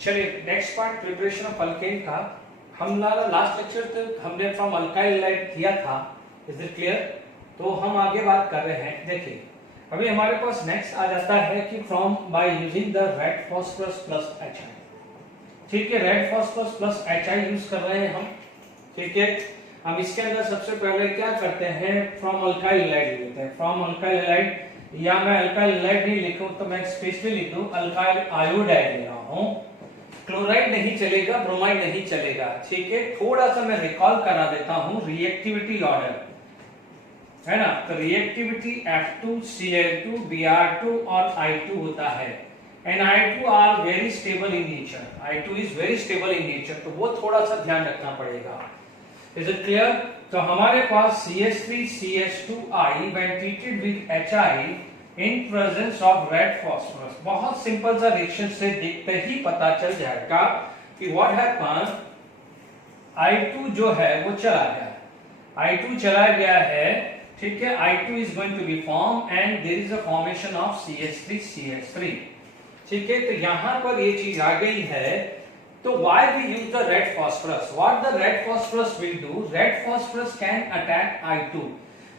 चलिए next part preparation of alkane का। हमारा लास्ट लेक्चर तक हमने फ्रॉम अल्काइल हैलाइड किया था, इज इट क्लियर? तो हम आगे बात कर रहे हैं। देखिए अभी हमारे पास नेक्स्ट आ जाता है कि from by using the red phosphorus plus HI। ठीक है, red phosphorus plus HI use कर रहे हैं हम। ठीक है, हम इसके अंदर सबसे पहले क्या करते हैं, फ्रॉम अल्काइल हैलाइड लेते हैं। फ्रॉम अल्काइल हैलाइड, या मैं अल्काइल हैलाइड नहीं लिखूं तो मैं स्पेशली लिख दूं अल्काइल आयोडाइड ले रहा हूं। क्लोराइड नहीं चलेगा, ब्रोमाइड नहीं चलेगा। ठीक है, थोड़ा सा मैं रिकॉल करा देता हूं रिएक्टिविटी ऑर्डर, है ना। तो रिएक्टिविटी F2Cl2 Br2 और I2 होता है, and I2 are very stable in nature. I2 is very stable in nature, तो वो थोड़ा सा ध्यान रखना पड़ेगा। Is it clear? तो हमारे पास CH3CH2I when treated with HI in presence of red phosphorus, बहुत सिंपल सा रिएक्शन से देखते ही पता चल जाएगा कि व्हाट हैपन। I2 जो है वो चला गया, I2 चला गया है। ठीक है, I2 is going to be formed and there is a formation of CH3CH3। ठीक है, तो यहां पर ये चीज आ गई है। तो why we use the red phosphorus? What the red phosphorus will do? Red phosphorus can attack I2.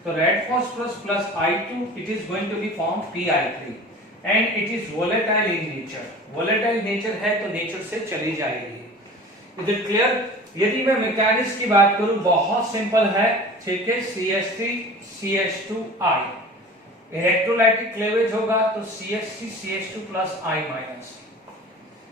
So red phosphorus plus I2, it is going to be formed PI3 and it is volatile in nature. Volatile nature है तो nature से चली जाएगी। Is it clear? यदि मैं mechanics की बात करूं, बहुत सिंपल है। ठीक है, CH3CH2I इलेक्ट्रोलाइटिक क्लेवेज होगा तो CH3CH2 plus I minus.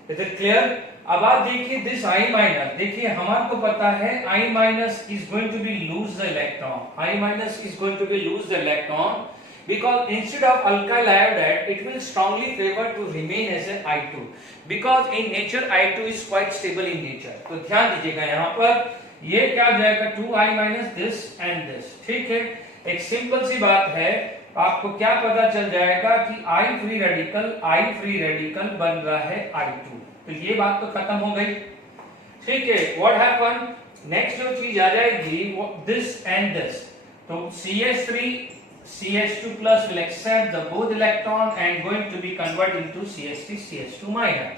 Is it clear? अब आप देखिए दिस I माइनस, देखिए हमारे को पता है I minus is going to be lose the electron. I minus is going to be lose the electron because instead of alkyl iodide it will strongly favor to remain as an I2 because in nature I2 is quite stable in nature। तो ध्यान दीजिएगा यहाँ पर ये क्या हो जाएगा 2I minus this and this। ठीक है, एक सिंपल सी बात है, आपको क्या पता चल जाएगा कि I फ्री रेडिकल बन रहा है I2। तो ये बात तो खत्म हो गई। ठीक है, व्हाट हैपन, नेक्स्ट जो चीज आ जाएगी वो दिस एंड दिस। तो CH3CH2 plus will accept the both electron and going to be converted into CH3CH2 minus।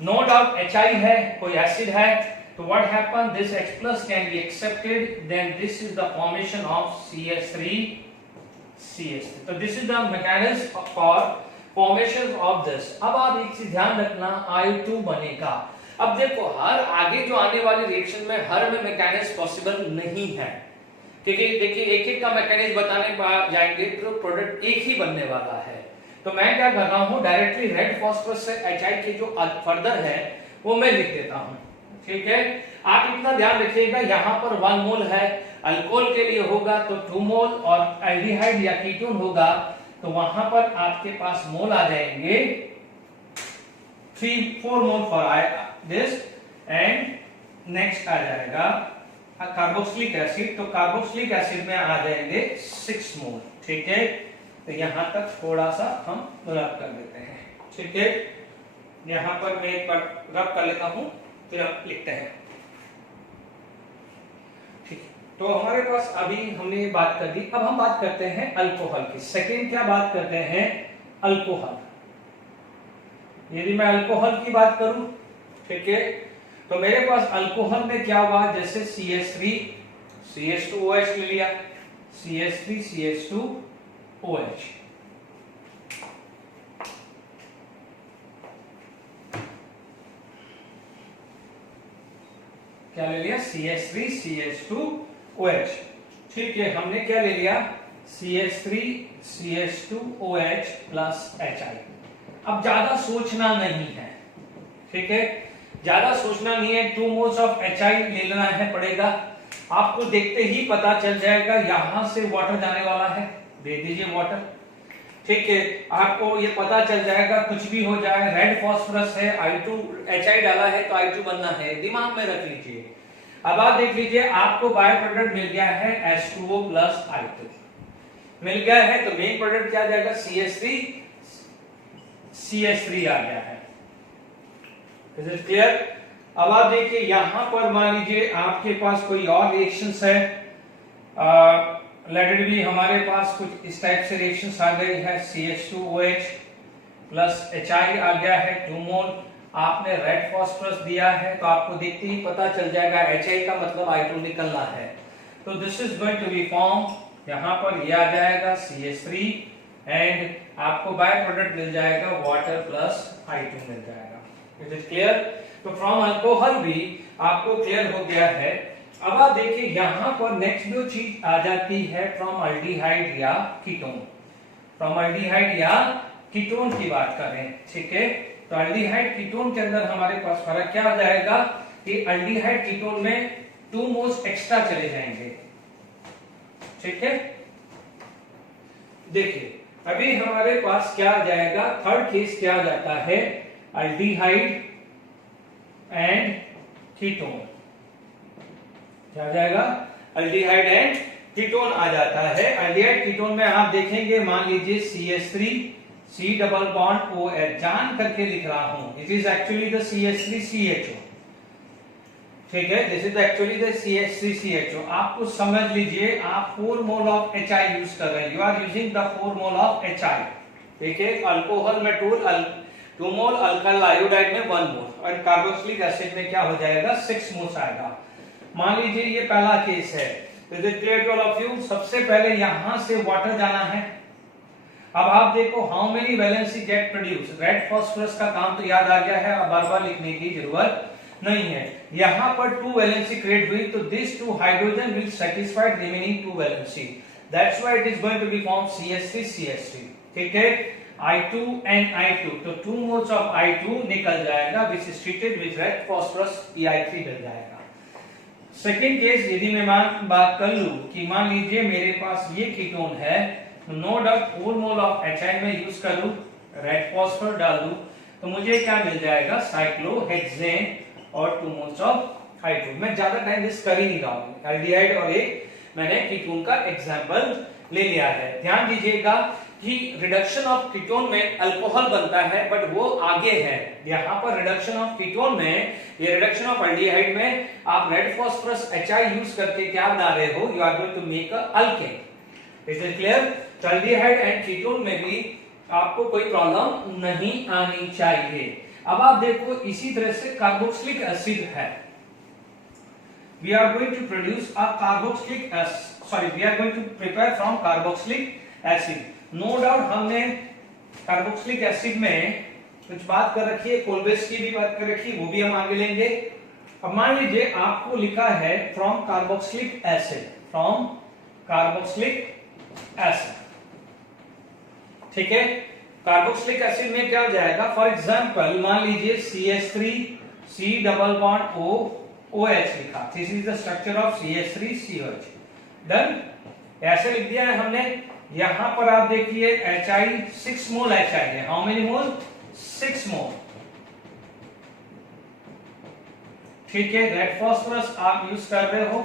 No doubt HI है, कोई एसिड है, तो what happen, this H plus can be accepted, then this is the formation of CH3CH3। तो this is the mechanism for formation of this। अब आप एक चीज ध्यान रखना, I2 बनेगा। अब देखो हर आगे जो आने वाली रिएक्शन में हर में मैकेनिज्म पॉसिबल नहीं है। देखिए एक एक का मैकेनिज्म बताने जाएंगे तो प्रोडक्ट एक ही बनने वाला है। तो मैं क्या कर रहा हूं, डायरेक्टली रेड फास्फोरस से HI के जो फर्दर है वो मैं लिख देता हूं। ठीक है, आप इतना ध्यान रखिएगा, यहाँ पर 1 मोल है, अल्कोहल के लिए होगा तो 2 मोल, और एल्डिहाइड या कीटोन होगा तो वहां पर आपके पास मोल आ जाएंगे 3-4 मोल फॉर दिस, एंड नेक्स्ट आ जाएगा कार्बोक्सिलिक एसिड। तो कार्बोक्सिलिक एसिड में आ जाएंगे 6 मोल। ठीक है, तो यहां तक थोड़ा सा हम रब कर देते हैं। ठीक है, यहां पर मैं एक बार रब कर लेता हूं, फिर आप लिखते हैं। ठीक, तो हमारे पास अभी हमने बात कर दी। अब हम बात करते हैं अल्कोहल की। सेकेंड क्या बात करते हैं, अल्कोहल। यदि मैं अल्कोहल की बात करूं, ठीक है, तो मेरे पास अल्कोहल में क्या हुआ, जैसे CH3CH2OH ले लिया, CH3CH2OH। क्या ले लिया, CH3CH2OH। ठीक है, हमने क्या ले लिया, CH3CH2OH प्लस HI। अब ज्यादा सोचना नहीं है। ठीक है, ज्यादा सोचना नहीं है, 2 मोल्स ऑफ HI ले लेना है पड़ेगा। आपको देखते ही पता चल जाएगा, यहां से वाटर जाने वाला है, दे दीजिए वाटर। ठीक है, आपको ये पता चल जाएगा, कुछ भी हो जाए, रेड फास्फोरस है, I2 HI डाला है तो I2 बनना है, दिमाग में रख लीजिए। अब आप देख लीजिए, आपको बाय प्रोडक्ट मिल गया है H2O प्लस I2 मिल गया है, तो मेन प्रोडक्ट क्या आ जाएगा, CH3CH3 आ गया है। Is it clear? अब आप देखिए यहां पर मान लीजिए आपके पास कोई और रिएक्शंस है, लेट इट बी, हमारे पास कुछ इस टाइप से रिएक्शंस आ गई है, CH2OH प्लस HI आ गया है 2 मोल, आपने रेड फास्फोरस दिया है तो आपको देखते ही पता चल जाएगा HI का मतलब I2 निकलना है। तो this is going to be form, यहाँ पर ये आ जाएगा CH3 एंड आपको बाय प्रोडक्ट मिल जाएगा वाटर प्लस I2 मिल जाएगा। It is clear? तो फ्रॉम अल्कोहल भी आपको क्लियर हो गया है। अब आप देखिए यहाँ पर नेक्स्ट जो चीज आ जाती है फ्रॉम अल्डिहाइड या कीटोन। फ्रॉम अल्डिहाइड या कीटोन की बात करें, ठीक है, तो अल्डिहाइड कीटोन के अंदर हमारे पास फर्क क्या आ जाएगा कि अल्डिहाइड कीटोन में 2 मोल्स एक्स्ट्रा चले जाएंगे, ठीक है। देखिए अभी हमारे पास क्या आ जाएगा, थर्ड केस क्या आ जाता है, अल्डिहाइड एंड कीटोन। क्या आ जाएगा, अल्डिहाइड एंड कीटोन आ जाता है। अल्डिहाइड कीटोन में आप देखेंगे, मान लीजिए CH3 C double bond OH, जान करके लिख रहा हूं, it is actually the CH3CHO, ठीक है, this is actually the CH3CHO। आपको समझ लीजिए आप 4 मोल ऑफ HI यूज कर रहे हैं, you are using the 4 mole of HI, ठीक है। अल्कोहल में 2 मोल, अल्काइल आयोडाइड में 1 मोल और कार्बोक्सिलिक एसिड में क्या हो जाएगा, 6 मोल आएगा। मान लीजिए ये पहला केस है, is it clear to all of you? सबसे पहले यहां से वाटर जाना है। अब आप देखो how many valency get produce, red phosphorus का काम तो याद आ गया है, अब बार-बार लिखने की जरूरत नहीं है। यहां पर 2 वैलेंसी क्रिएट हुई, तो this 2 hydrogen will satisfy remaining 2 valency, that's why it is going to be form CH3CH3, ठीक है। I2 and I2, तो 2 मोल्स ऑफ I2 निकल जाएगा, which is treated with red phosphorus PI3 मिल जाएगा। सेकेंड केस, यदि मैं बात कर लूं कि मान लीजिए मेरे पास ये कीटोन है, no doubt 4 mole of HI में यूज करूं, रेड फास्फोरस डाल दूं, तो मुझे क्या मिल जाएगा, साइक्लोहेक्सेन और 2 मोल्स ऑफ I2। मैं ज्यादा टाइम वेस्ट कर ही नहीं रहा हूं, एल्डिहाइड और एक मैंने कीटोन का एग्जांपल ले लिया है। ध्यान दीजिएगा कि रिडक्शन ऑफ कीटोन में अल्कोहल बनता है, बट वो आगे है। यहाँ पर रिडक्शन ऑफ कीटोन में, ये रिडक्शन ऑफ अल्डिहाइड में आप रेड फास्फोरस HI यूज करके क्या बना रहे हो, you are going to make a alkane. Is it clear? तो अल्डिहाइड एंड कीटोन में भी आपको कोई प्रॉब्लम नहीं आनी चाहिए। अब आप देखो इसी तरह से कार्बोक्सिलिक एसिड है, we are going to produce a carboxylic we are going to prepare from carboxylic acid। No doubt हमने कार्बोक्सिलिक एसिड में कुछ बात कर रखी है, कोलबेस की भी बात कर रखी है, वो भी हम आगे लेंगे। अब मान लीजिए आपको लिखा है from carboxylic acid, from carboxylic acid, ठीक है। कार्बोक्सिलिक एसिड में क्या हो जाएगा, फॉर एग्जांपल मान लीजिए CH3 C double bond O OH लिखा, this is the structure of CH3COH, done, ऐसे लिख दिया है हमने। यहां पर आप देखिए HI 6 मोल HI है, हाउ मेनी मोल, 6 मोल, ठीक है। रेड फास्फोरस आप यूज कर रहे हो,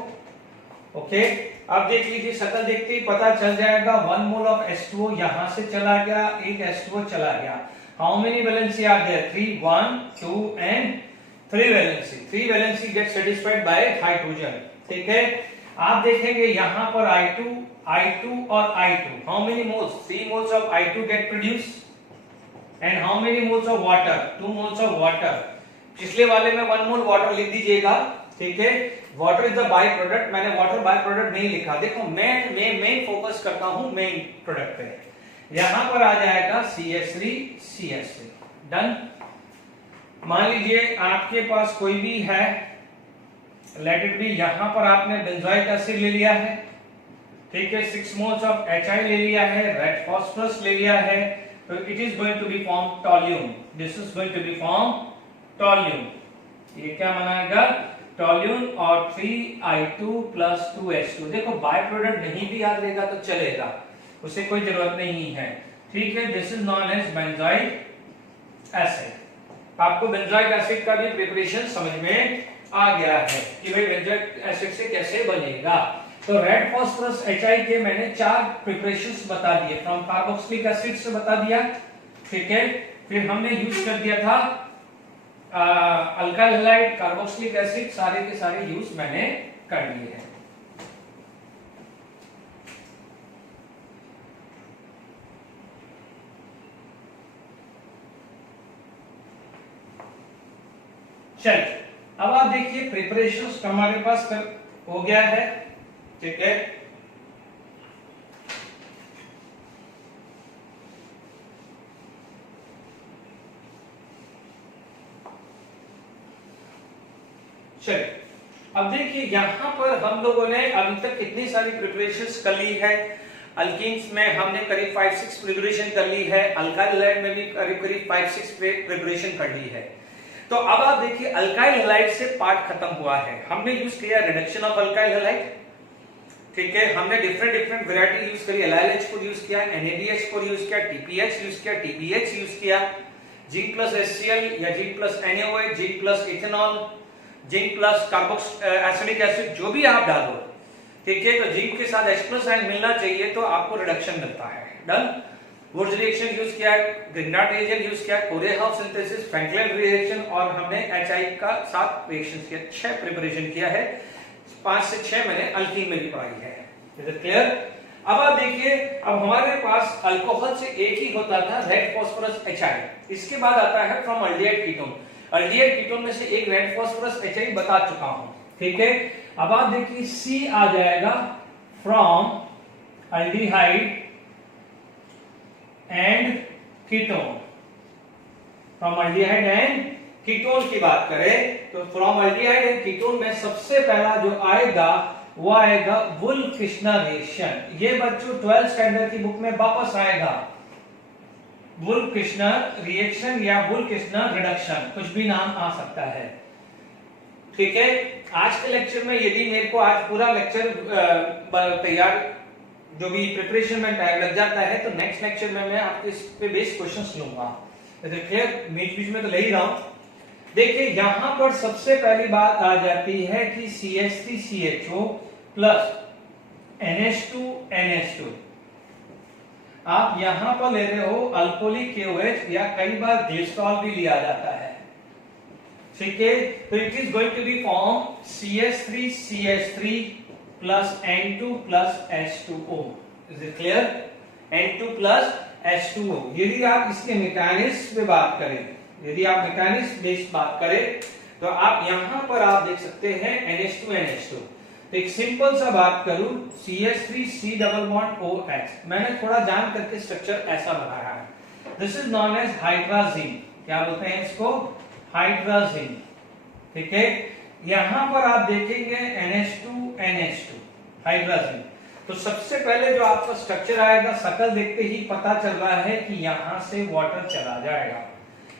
ओके। अब देख लीजिए, शक्ल देखते ही पता चल जाएगा, 1 मोल ऑफ H2O यहां से चला गया, एक H2O चला गया, हाउ मेनी वैलेंसी आ गया, 3, 1, 2 and 3 valency, 3 valency get satisfied by hydrogen, ठीक है। आप देखेंगे यहां पर I2 और I2, how many moles, 3 moles of I2 get produce and how many moles of water, 2 moles of water. पिछले वाले में 1 मोल वाटर लिख दीजिएगा, ठीक है। Water is the by product, मैंने वाटर बाय प्रोडक्ट नहीं लिखा, देखो मैं मेन फोकस करता हूं मेन प्रोडक्ट पे। यहां पर आ जाएगा CH3CH3, डन। मान लीजिए आपके पास कोई भी है, लेट इट बी, यहां पर आपने बेंजोइक एसिड ले लिया है, ठीक है, 6 मोल्स ऑफ HI ले लिया है, रेड फास्फोरस ले लिया है, तो it is going to be form toluene, this is going to be form toluene. ये क्या बनाएगा, टोल्यून और 3I2 प्लस 2H2। देखो बाय प्रोडक्ट नहीं भी याद रहेगा तो चलेगा, उसे कोई जरूरत नहीं है, ठीक है। This is known as benzoic acid. आपको बेंजोइक एसिड का भी प्रिपरेशन समझ में आ गया है कि भाई बेंजोइक एसिड से कैसे बनेगा। तो रेड फास्फोरस HI के मैंने 4 प्रिपरेशंस बता दिए, फ्रॉम कार्बोक्सिलिक एसिड से बता दिया, ठीक है। फिर हमने यूज कर दिया था अल्काइल हैलाइड, कार्बोक्सिलिक एसिड, सारे के सारे यूज मैंने कर लिए हैं। चलिए अब आप देखिए प्रिपरेशन हमारे पास हो गया है, ठीक है। चलिए अब देखिए यहां पर हम लोगों ने अभी तक कितनी सारी प्रिपरेशंस कर ली है। अल्कीन्स में हमने करीब 5-6 प्रिपरेशन कर ली है, अल्काइल हैलाइड में भी करीब 5-6 प्रिपरेशन कर ली है। तो अब आप देखिए अल्काइल हैलाइड से पार्ट खत्म हुआ है। हमने यूज किया रिडक्शन ऑफ अल्काइल हैलाइड, ठीक है। हमने डिफरेंट वैरायटी यूज करी, LiLH यूज किया, NADH यूज किया, TPH यूज किया, TBH यूज किया, जिंक प्लस HCl या zinc plus NaOH, zinc plus ethanol, zinc plus carbox acidic acid, जो भी आप डालो, ठीक है। तो जिंक के साथ H+ आयन मिलना चाहिए तो आपको रिडक्शन मिलता है। डन। वुर्ज रिएक्शन यूज किया, ग्रिग्नार्ड रिएजेंट यूज किया, कोरेहाउस सिंथेसिस, फ्रैंकलिन रिएक्शन और हमने HI का 7 रिएक्शन किया, 6 प्रिपरेशन किया है। 5 से 6 मैंने अल्कीन में भी पढ़ाई है। Is it clear? अब आप देखिए अब हमारे पास अल्कोहल से एक ही होता था रेड फास्फोरस HI, इसके बाद आता है from aldehyde ketone. Aldehyde ketone में से एक रेड फास्फोरस HI बता चुका हूं, ठीक है। अब आप देखिए C आ जाएगा from aldehyde and ketone. From aldehyde and ketone की बात करें तो फ्रॉम अल्डिहाइड एंड कीटोन में सबसे पहला जो आएगा वो आएगा वुल्फ-किर्शनर रिएक्शन। ये बच्चों 12th स्टैंडर्ड की बुक में वापस आएगा, वुल्फ-किर्शनर रिएक्शन या वुल्फ-किर्शनर रिडक्शन, कुछ भी नाम आ सकता है, ठीक है। आज के लेक्चर में यदि मेरे को आज पूरा लेक्चर तैयार जो भी प्रिपरेशन में टाइम लग जाता है तो नेक्स्ट लेक्चर में मैं आपके इस पे बेस्ड क्वेश्चंस लूंगा। देखिए बीच में तो ले ही रहा हूं। देखिए यहां पर सबसे पहली बात आ जाती है कि CH3CHO प्लस NH2NH2। आप यहां पर ले रहे हो अल्कोहलिक KOH या कई बार ग्लिसरॉल भी लिया जाता है, ठीक है। तो it is going to be form CH3CH3 plus N2 plus H2O। Is it clear? N2 plus H2O। यदि आप इसके मैकेनिज्म पे बात करें, यदि आप मैकेनिज्म बेस्ड बात करें तो आप यहां पर आप देख सकते हैं NH2NH2। तो एक सिंपल सा बात करूं CH3C डबल बॉन्ड OH, मैंने थोड़ा जान करके स्ट्रक्चर ऐसा बनाया है। This is known as hydrazine. क्या बोलते हैं इसको? हाइड्राजीन, ठीक है। यहां पर आप देखेंगे NH2NH2 हाइड्राजीन। तो सबसे पहले जो आपका स्ट्रक्चर आएगा, शक्ल देखते ही पता चल रहा है कि यहां से वाटर चला जाएगा।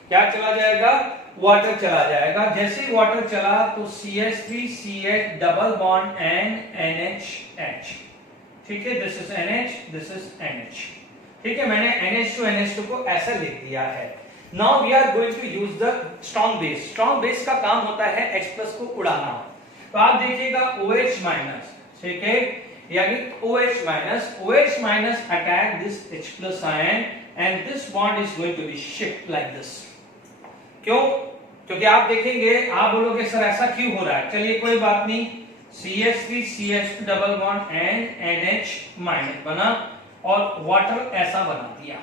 क्या चला जाएगा? वाटर चला जाएगा। जैसे ही वाटर चला तो CH3CH डबल बॉन्ड NH, ठीक है। This is NH, this is NH, ठीक है। मैंने NH2NH2 को ऐसा लिख दिया है। Now we are going to use the strong base. Strong base का काम होता है H+ को उड़ाना। तो आप देखिएगा OH-, ठीक है, यानी OH- attack this H+ ion and this bond is going to be shift like this। क्यों? क्योंकि आप देखेंगे, आप बोलोगे सर ऐसा क्यों हो रहा है। चलिए कोई बात नहीं, CH3CH2 डबल बॉन्ड NH- बना और वाटर ऐसा बना दिया,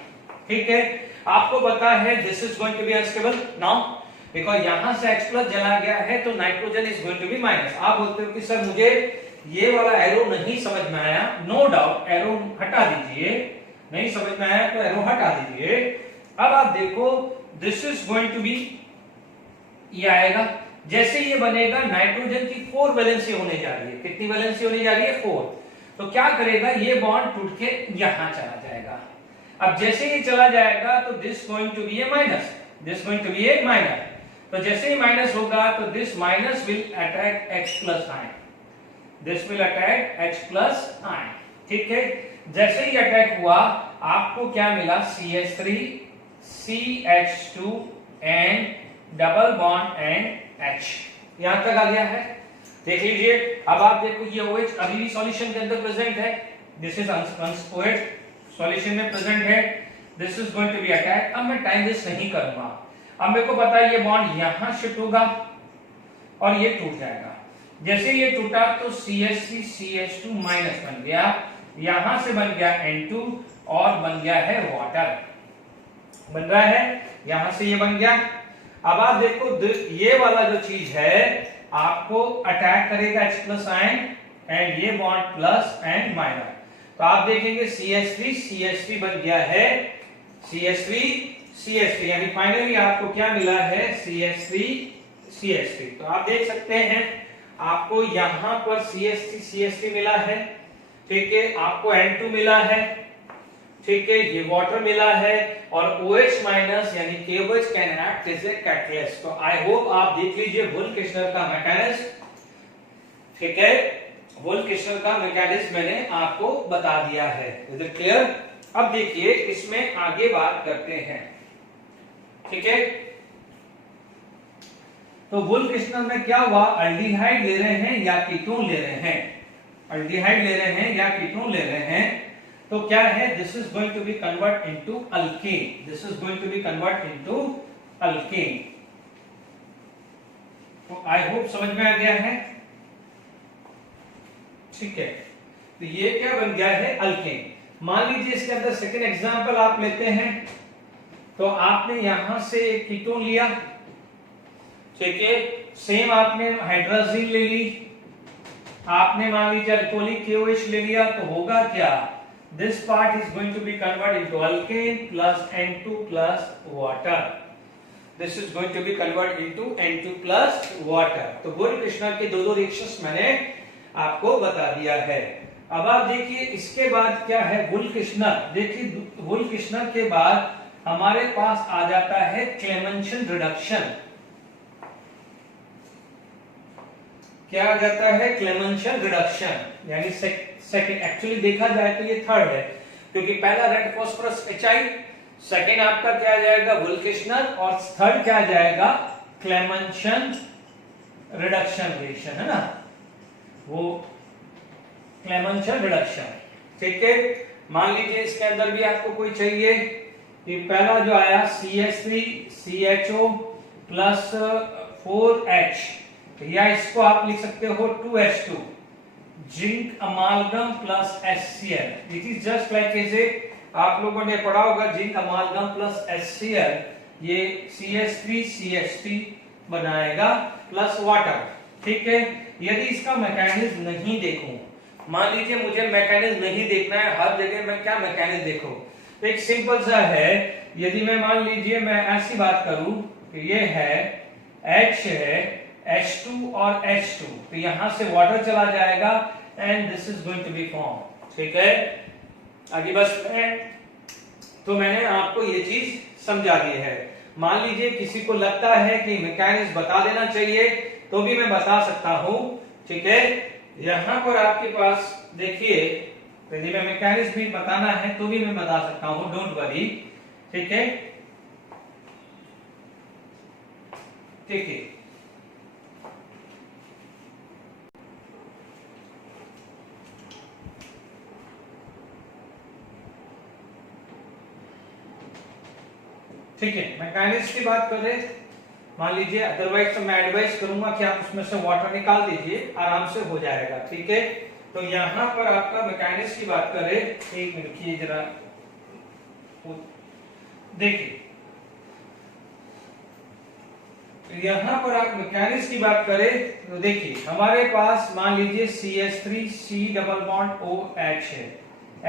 ठीक है। आपको पता है this is going to be unstable now because यहां से H+ जला गया है तो nitrogen is going to be minus. आप बोलते हो कि सर मुझे ये वाला एरो नहीं समझ में आया। नो डाउट, एरो हटा दीजिए, नहीं समझ में आया तो एरो हटा दीजिए। अब आप देखो this is going to be, ये आएगा। जैसे ये बनेगा नाइट्रोजन की 4 वैलेंसी होने जा रही है। कितनी वैलेंसी होने जा रही है? 4। तो क्या करेगा, ये बॉन्ड टूट के यहां चला जाएगा। अब जैसे ही चला जाएगा तो this going to be a minus, this going to be a minus. तो जैसे ही माइनस होगा तो this minus will attack H+ ion, this will attack H+ ion, ठीक है। जैसे ही अटैक हुआ आपको क्या मिला? CH3 CH2 and double bond NH। यहां तक आ गया है, देख लीजिए। अब आप देखो ये OH अभी भी सॉल्यूशन के अंदर प्रेजेंट है, दिस इज OH सॉल्यूशन में प्रेजेंट है, this is going to be attack. अब मैं टाइम वेस्ट नहीं करूंगा। अब मेरे को पता है ये बॉन्ड यहां शिफ्ट होगा और ये टूट जाएगा। जैसे ये टूटा तो CH3CH2 माइनस बन गया, यहां से बन गया N2 और बन गया है वाटर, बन रहा है, यहां से ये बन गया। अब आप देखो ये वाला जो चीज है आपको अटैक करेगा H प्लस आयन एंड ये बॉन्ड प्लस एंड माइनस। तो आप देखेंगे CH3 बन गया है CH3 यानी फाइनली आपको क्या मिला है CH3। तो आप देख सकते हैं आपको यहां पर CH3 मिला है, ठीक है, आपको N2 मिला है, ठीक है, ये वाटर मिला है और OH माइनस यानी KOH can act as a catalyst. तो आई होप आप देख लीजिए वोल्फ-किश्नर का मैकेनिज्म, ठीक है, वोल्फ-किश्नर का मैकेनिज्म मैंने आपको बता दिया है। Is it clear? अब देखिए इसमें आगे बात करते हैं, ठीक है। तो वोल्फ-किश्नर में क्या हुआ, अल्डिहाइड ले रहे हैं या कीटोन ले रहे हैं, अल्डिहाइड ले रहे हैं या कीटोन ले रहे हैं, तो क्या है, this is going to be convert into alkane, this is going to be convert into alkane. तो आई होप समझ में आ गया है, ठीक है। तो ये क्या बन गया है, अल्केन। मान लीजिए इसके अंदर सेकंड एग्जांपल आप लेते हैं, तो आपने यहां से एक कीटोन लिया, ठीक है, सेम आपने हाइड्रोजन ले ली, आपने मान लीजिए अल्कोहलिक KOH ले लिया, तो होगा क्या, this part is going to be converted into alkane plus N2 plus water, this is going to be converted into N2 plus water। तो वोल्फ-किश्नर के दो रिएक्शंस मैंने आपको बता दिया है। अब आप देखिए इसके बाद क्या है, वोल्फ-किश्नर, देखिए वोल्फ-किश्नर के बाद हमारे पास आ जाता है क्लेमेंशन रिडक्शन। क्या आ जाता है, क्लेमेंशन रिडक्शन, यानी सेकंड, एक्चुअली देखा जाए तो ये थर्ड है, क्योंकि पहला रेड फास्फोरस HI, सेकंड आपका क्या आ जाएगा, वोल्फ-किश्नर, और थर्ड क्या आ जाएगा, क्लेमेंशन रिडक्शन रिएक्शन, है ना, वो क्लेमेंशन रिडक्शन, ठीक है। मान लीजिए इसके अंदर भी आपको कोई चाहिए, ये पहला जो आया CH3 CHO प्लस 4H, या इसको आप लिख सकते हो 2H2 zinc amalgam plus HCl। It is just like as आप लोगों ने पढ़ा होगा जिंक अमालगम प्लस HCl, ये CH3CH3 बनाएगा प्लस वाटर, ठीक है। यदि इसका मैकेनिज्म नहीं देखूं, मान लीजिए मुझे मैकेनिज्म नहीं देखना है, हर जगह मैं क्या मैकेनिज्म देखूं, तो एक सिंपल सा है, यदि मैं मान लीजिए मैं ऐसी बात करूं कि ये है H है H2 और H2, तो यहां से वाटर चला जाएगा and this is going to be form, ठीक है। आगे बस तो मैंने आपको ये चीज समझा दी है। मान लीजिए किसी को लगता है कि मैकेनिज्म बता देना चाहिए, तो भी मैं बता सकता हूं, ठीक है। यहां पर आपके पास देखिए, यदि मैं मैकेनिज्म भी बताना है तो भी मैं बता सकता हूं, डोंट वरी, ठीक है, ठीक है। ठीक है, मैकेनिज्म की बात करें, मान लीजिए, अदरवाइज तो मैं एडवाइस करूंगा कि आप उसमें से वाटर निकाल दीजिए, आराम से हो जाएगा, ठीक है। तो यहां पर आपका मैकेनिज्म की बात करें, एक मिनट की जरा देखिए, यहां पर आप मैकेनिज्म की बात करें तो देखिए हमारे पास मान लीजिए CH3 C double bond OH है,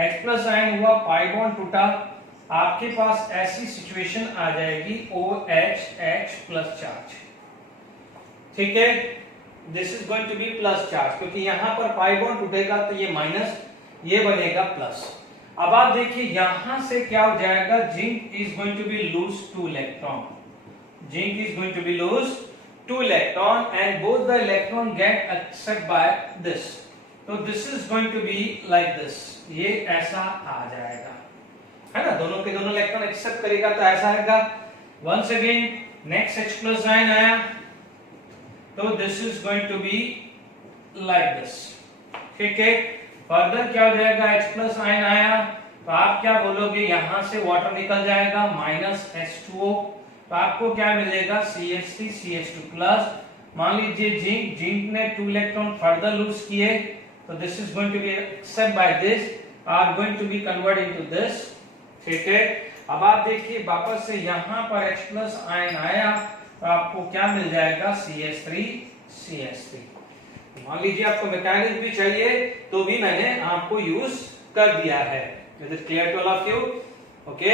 H प्लस आयन हुआ, पाई बॉन्ड टूटा, आपके पास ऐसी सिचुएशन आ जाएगी OH H प्लस चार्ज, ठीक है, this is going to be plus charge, क्योंकि यहां पर पाई बॉन्ड टूटेगा तो ये माइनस, ये बनेगा प्लस। अब आप देखिए यहां से क्या हो जाएगा, zinc is going to be lose 2 electron, zinc is going to be lose 2 electron and both the electron get accept by this, तो this is going to be like this, ये ऐसा आ जाएगा, है ना, दोनों के दोनों इलेक्ट्रॉन एक्सेप्ट करेगा तो ऐसा आएगा। Once again next H plus ion आया, तो this is going to be like this, ठीक है। फर्दर क्या हो जाएगा, H प्लस आयन आया, तो आप क्या बोलोगे, यहां से वाटर निकल जाएगा माइनस H2O, तो आपको क्या मिलेगा, CH3 CH2 प्लस, मान लीजिए जिंक ने 2 इलेक्ट्रॉन फर्दर लूज किए, तो this is going to be accept by this, are going to be convert into this, ठीक है। अब आप देखिए वापस से यहां पर H प्लस आयन आया, तो आपको क्या मिल जाएगा, CH3। मान लीजिए आपको मैकेनिज्म भी चाहिए तो भी मैंने आपको यूज कर दिया है। Is it clear to all of you? Okay,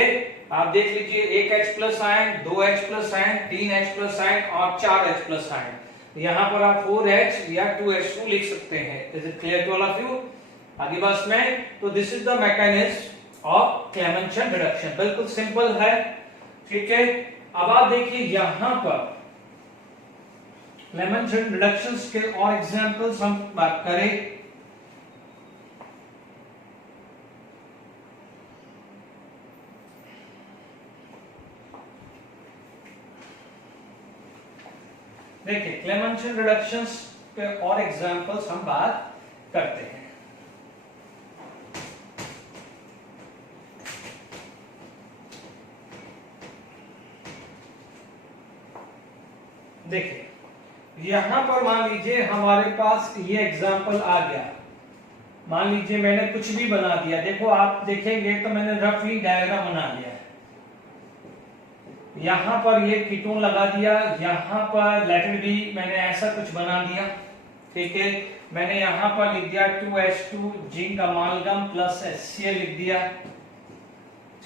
आप देख लीजिए, एक H plus ion, 2 H plus ion, 3 H plus ion और 4 H प्लस आयन। यहाँ पर आप 4H या 2H2 लिख सकते हैं। Is it clear to all of you? आगे बस में, तो this is the mechanism of Clemmensen reduction, बिल्कुल सिंपल है, ठीक है। अब आप देखिए यहाँ पर क्लेमेंशन रिडक्शंस के और एग्जांपल्स हम बात करें। देखिए क्लेमेंशन रिडक्शंस के और एग्जांपल्स हम बात करते हैं। देखिए यहां पर मान लीजिए हमारे पास ये एग्जांपल आ गया। मान लीजिए मैंने कुछ भी बना दिया, देखो आप देखेंगे तो मैंने रफली डायग्राम बना लिया। यहां पर ये कीटोन लगा दिया, यहां पर लेटर बी मैंने ऐसा कुछ बना दिया, ठीक है। मैंने यहां पर लिख दिया 2H2 zinc amalgam plus HCl लिख दिया,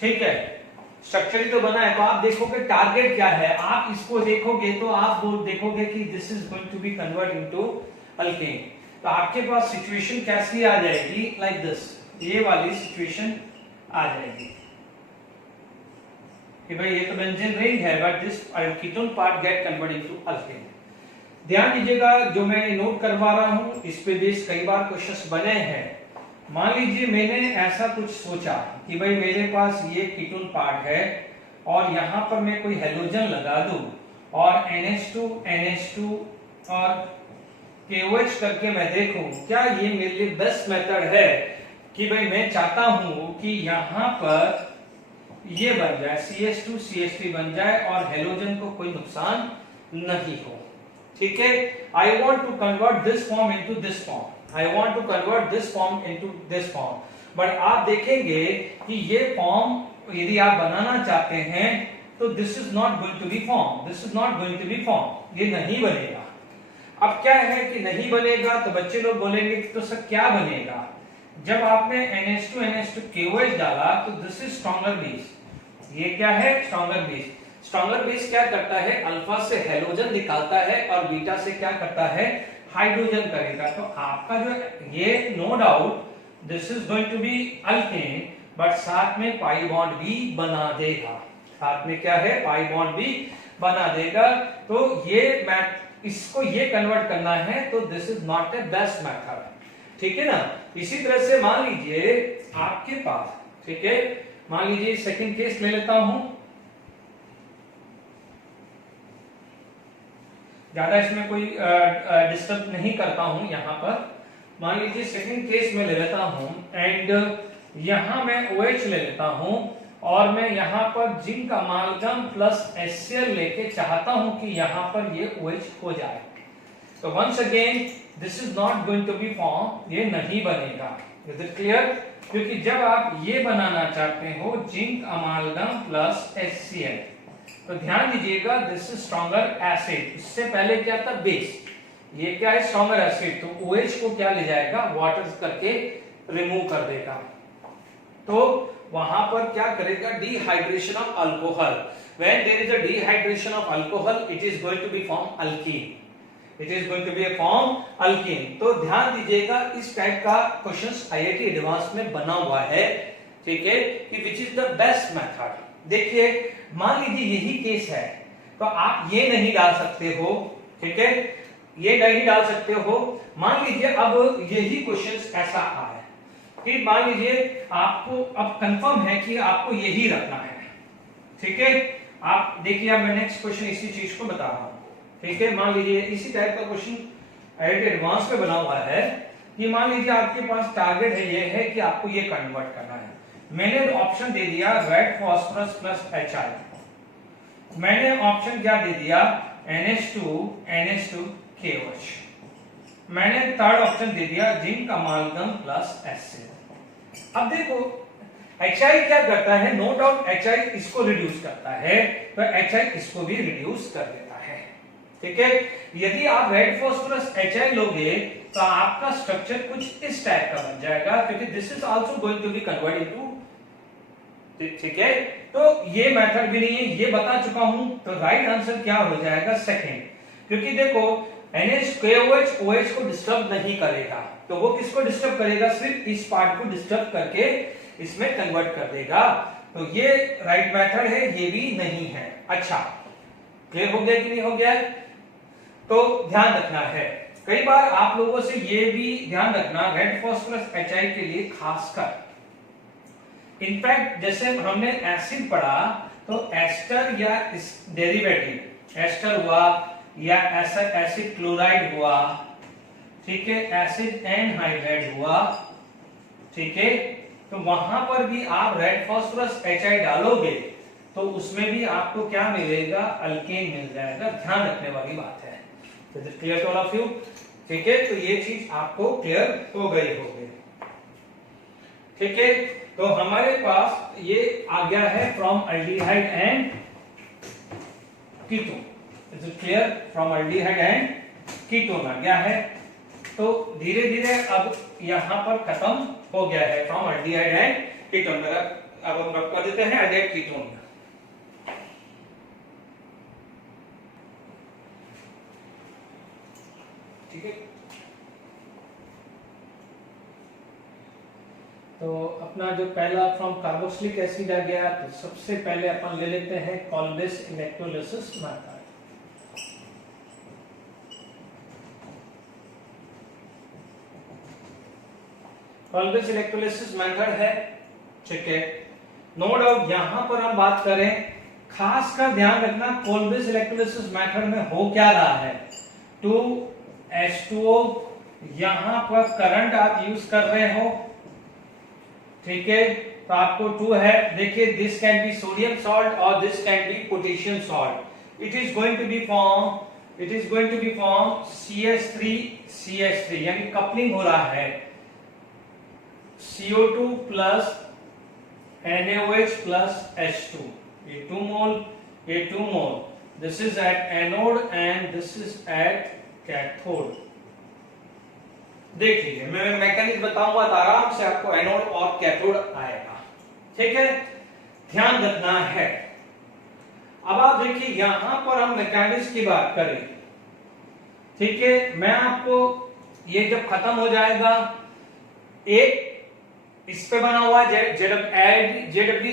ठीक है। स्ट्रक्चर ही तो बना है, तो आप देखोगे टारगेट क्या है, आप इसको देखोगे तो आप देखोगे कि this is going to be convert into alkane. तो आपके पास सिचुएशन कैसी आ जाएगी, लाइक दिस, ये वाली सिचुएशन आ जाएगी कि भाई ये तो बेंजीन रिंग है but this ketone part gate convert into alkane. ध्यान दीजिएगा जो मैं नोट करवा रहा हूं इस पे बेस कई बार क्वेश्चंस बने हैं। मान लीजिए मैंने ऐसा कुछ सोचा कि भाई मेरे पास ये कीटोन पार्ट है और यहां पर मैं कोई हेलोजन लगा दूं और NH2 और KOH करके मैं देखूं क्या ये मेरे लिए बेस्ट मेथड है कि भाई मैं चाहता हूं कि यहां पर ये बन जाए CH2 CH3 बन जाए और हेलोजन को कोई नुकसान नहीं हो, ठीक है। I want to convert this form into this form, I want to convert this form into this form, but आप देखेंगे कि ये फॉर्म यदि आप बनाना चाहते हैं तो this is not going to be form, this is not going to be form, ये नहीं बनेगा। अब क्या है कि नहीं बनेगा तो बच्चे लोग बोलेंगे कि तो सर क्या बनेगा, जब आपने NH2 KOH डाला तो this is stronger base, ये क्या है, स्ट्रॉन्गर बेस। स्ट्रॉन्गर बेस क्या करता है, अल्फा से हेलोजन निकालता है और बीटा से क्या करता है, हाइड्रोजन करेगा। तो आपका जो ये no doubt this is going to be alkane, but साथ में पाई बॉन्ड भी बना देगा, साथ में क्या है, पाई बॉन्ड भी बना देगा। तो ये इसको ये कन्वर्ट करना है तो this is not a best method, ठीक है ना। इसी तरह से मान लीजिए आपके पास, ठीक है, मान लीजिए सेकंड केस ले लेता हूं, ज्यादा इसमें कोई डिस्टर्ब नहीं करता हूं। यहां पर मान लीजिए सेकंड केस में ले लेता हूं एंड यहां मैं OH ले लेता हूं और मैं यहां पर जिंक अमालगम प्लस HCl लेके चाहता हूं कि यहां पर ये OH हो जाए। तो once again this is not going to be form, ये नहीं बनेगा। Is it clear? क्योंकि जब आप ये बनाना चाहते हो जिंक अमालगम प्लस HCl, तो ध्यान दीजिएगा दिस इज स्ट्रॉन्गर एसिड, इससे पहले क्या था, बेस, ये क्या है, स्ट्रॉन्गर एसिड। तो OH को क्या ले जाएगा, वाटर करके रिमूव कर देगा। तो वहां पर क्या करेगा, dehydration of alcohol. When there is a dehydration of alcohol it is going to be form alkene, it is going to be a form alkene. तो ध्यान दीजिएगा इस टाइप का क्वेश्चंस IIT एडवांस में बना हुआ है, ठीक है, कि which is the best method. देखिए मान लीजिए यही केस है तो आप ये नहीं डाल सकते हो, ठीक है, ये नहीं डाल सकते हो। मान लीजिए अब यही क्वेश्चन ऐसा आया कि मान लीजिए आपको अब कंफर्म है कि आपको यही रखना है, ठीक है। आप देखिए अब मैं नेक्स्ट क्वेश्चन इसी चीज को बता रहा हूं, ठीक है। मान लीजिए इसी टाइप का क्वेश्चन IIT एडवांस में बना हुआ है कि मान लीजिए आपके पास टारगेट है ये है कि आपको ये कन्वर्ट करना है। मैंने ऑप्शन दे दिया रेड फास्फोरस प्लस HI, मैंने ऑप्शन क्या दे दिया NH2 KOH, मैंने थर्ड ऑप्शन दे दिया जिंक अमालगम प्लस HCl। अब देखो HI क्या करता है, नो डाउट HI इसको रिड्यूस करता है, तो HI इसको भी रिड्यूस कर देता है। ठीक है, यदि आप रेड फास्फोरस HI लोगे तो आपका स्ट्रक्चर कुछ इस टाइप का बन जाएगा, क्योंकि this is also going to be convert into, ठीक है। तो ये मेथड भी नहीं है, ये बता चुका हूं, तो राइट आंसर क्या हो जाएगा, सेकंड। क्योंकि देखो NH OH को डिस्टर्ब नहीं करेगा, तो वो किसको डिस्टर्ब करेगा, सिर्फ इस पार्ट को डिस्टर्ब करके इसमें कन्वर्ट कर देगा, तो ये राइट मेथड है, ये भी नहीं है। अच्छा, क्लियर हो गया कि नहीं हो गया? तो ध्यान रखना है, कई बार आप लोगों से ये भी ध्यान रखना रेड फास्फोरस HI के लिए खासकर, इनफैक्ट जैसे हमने एसिड पढ़ा तो एस्टर या इस डेरिवेटिव एस्टर हुआ या एसिड क्लोराइड हुआ, ठीक है, एसिड एनहाइड्राइड हुआ, ठीक है, तो वहां पर भी आप रेड फास्फोरस HI डालोगे तो उसमें भी आपको क्या मिलेगा, अल्केन मिल जाएगा। ध्यान रखने वाली बात है। तो clear to all of you? ठीक है, तो ये चीज आपको क्लियर हो गई होगी। ठीक है, तो हमारे पास ये आ गया है from aldehyde and ketone. Is it clear? From aldehyde and ketone आ गया है। तो धीरे धीरे अब यहां पर खत्म हो गया है फ्रॉम अल्डिहाइड एंड कीटोन। अब हम रब कर देते हैं अल्डिहाइड कीटोन। ठीक है, तो अपना जो पहला फ्रॉम कार्बोक्सिलिक एसिड आ गया, तो सबसे पहले अपन ले लेते हैं कॉल्बिस इलेक्ट्रोलिसिस मेथड। कॉल्बिस इलेक्ट्रोलिसिस मेथड है, ठीक है, नो डाउट। यहां पर हम बात करें, खासकर ध्यान रखना कॉल्बिस इलेक्ट्रोलिसिस मेथड में हो क्या रहा है, 2H2O, यहां पर करंट आप यूज कर रहे हो, ठीक है, तो आपको 2 है। देखिए, this can be sodium salt और this can be potassium salt. It is going to be form CH3 यानी कपलिंग हो रहा है, CO2 plus NaOH plus H2, ये 2 mole, this is at anode and this is at cathode. देख लीजिए, मैं mechanics बताऊंगा तो आराम से आपको एनोड और कैथोड आएगा। ठीक है, ध्यान रखना है। अब आप देखिए, यहां पर हम मैकेनिक्स की बात करें, ठीक है, मैं आपको ये जब खत्म हो जाएगा, एक इस पे बना हुआ JEE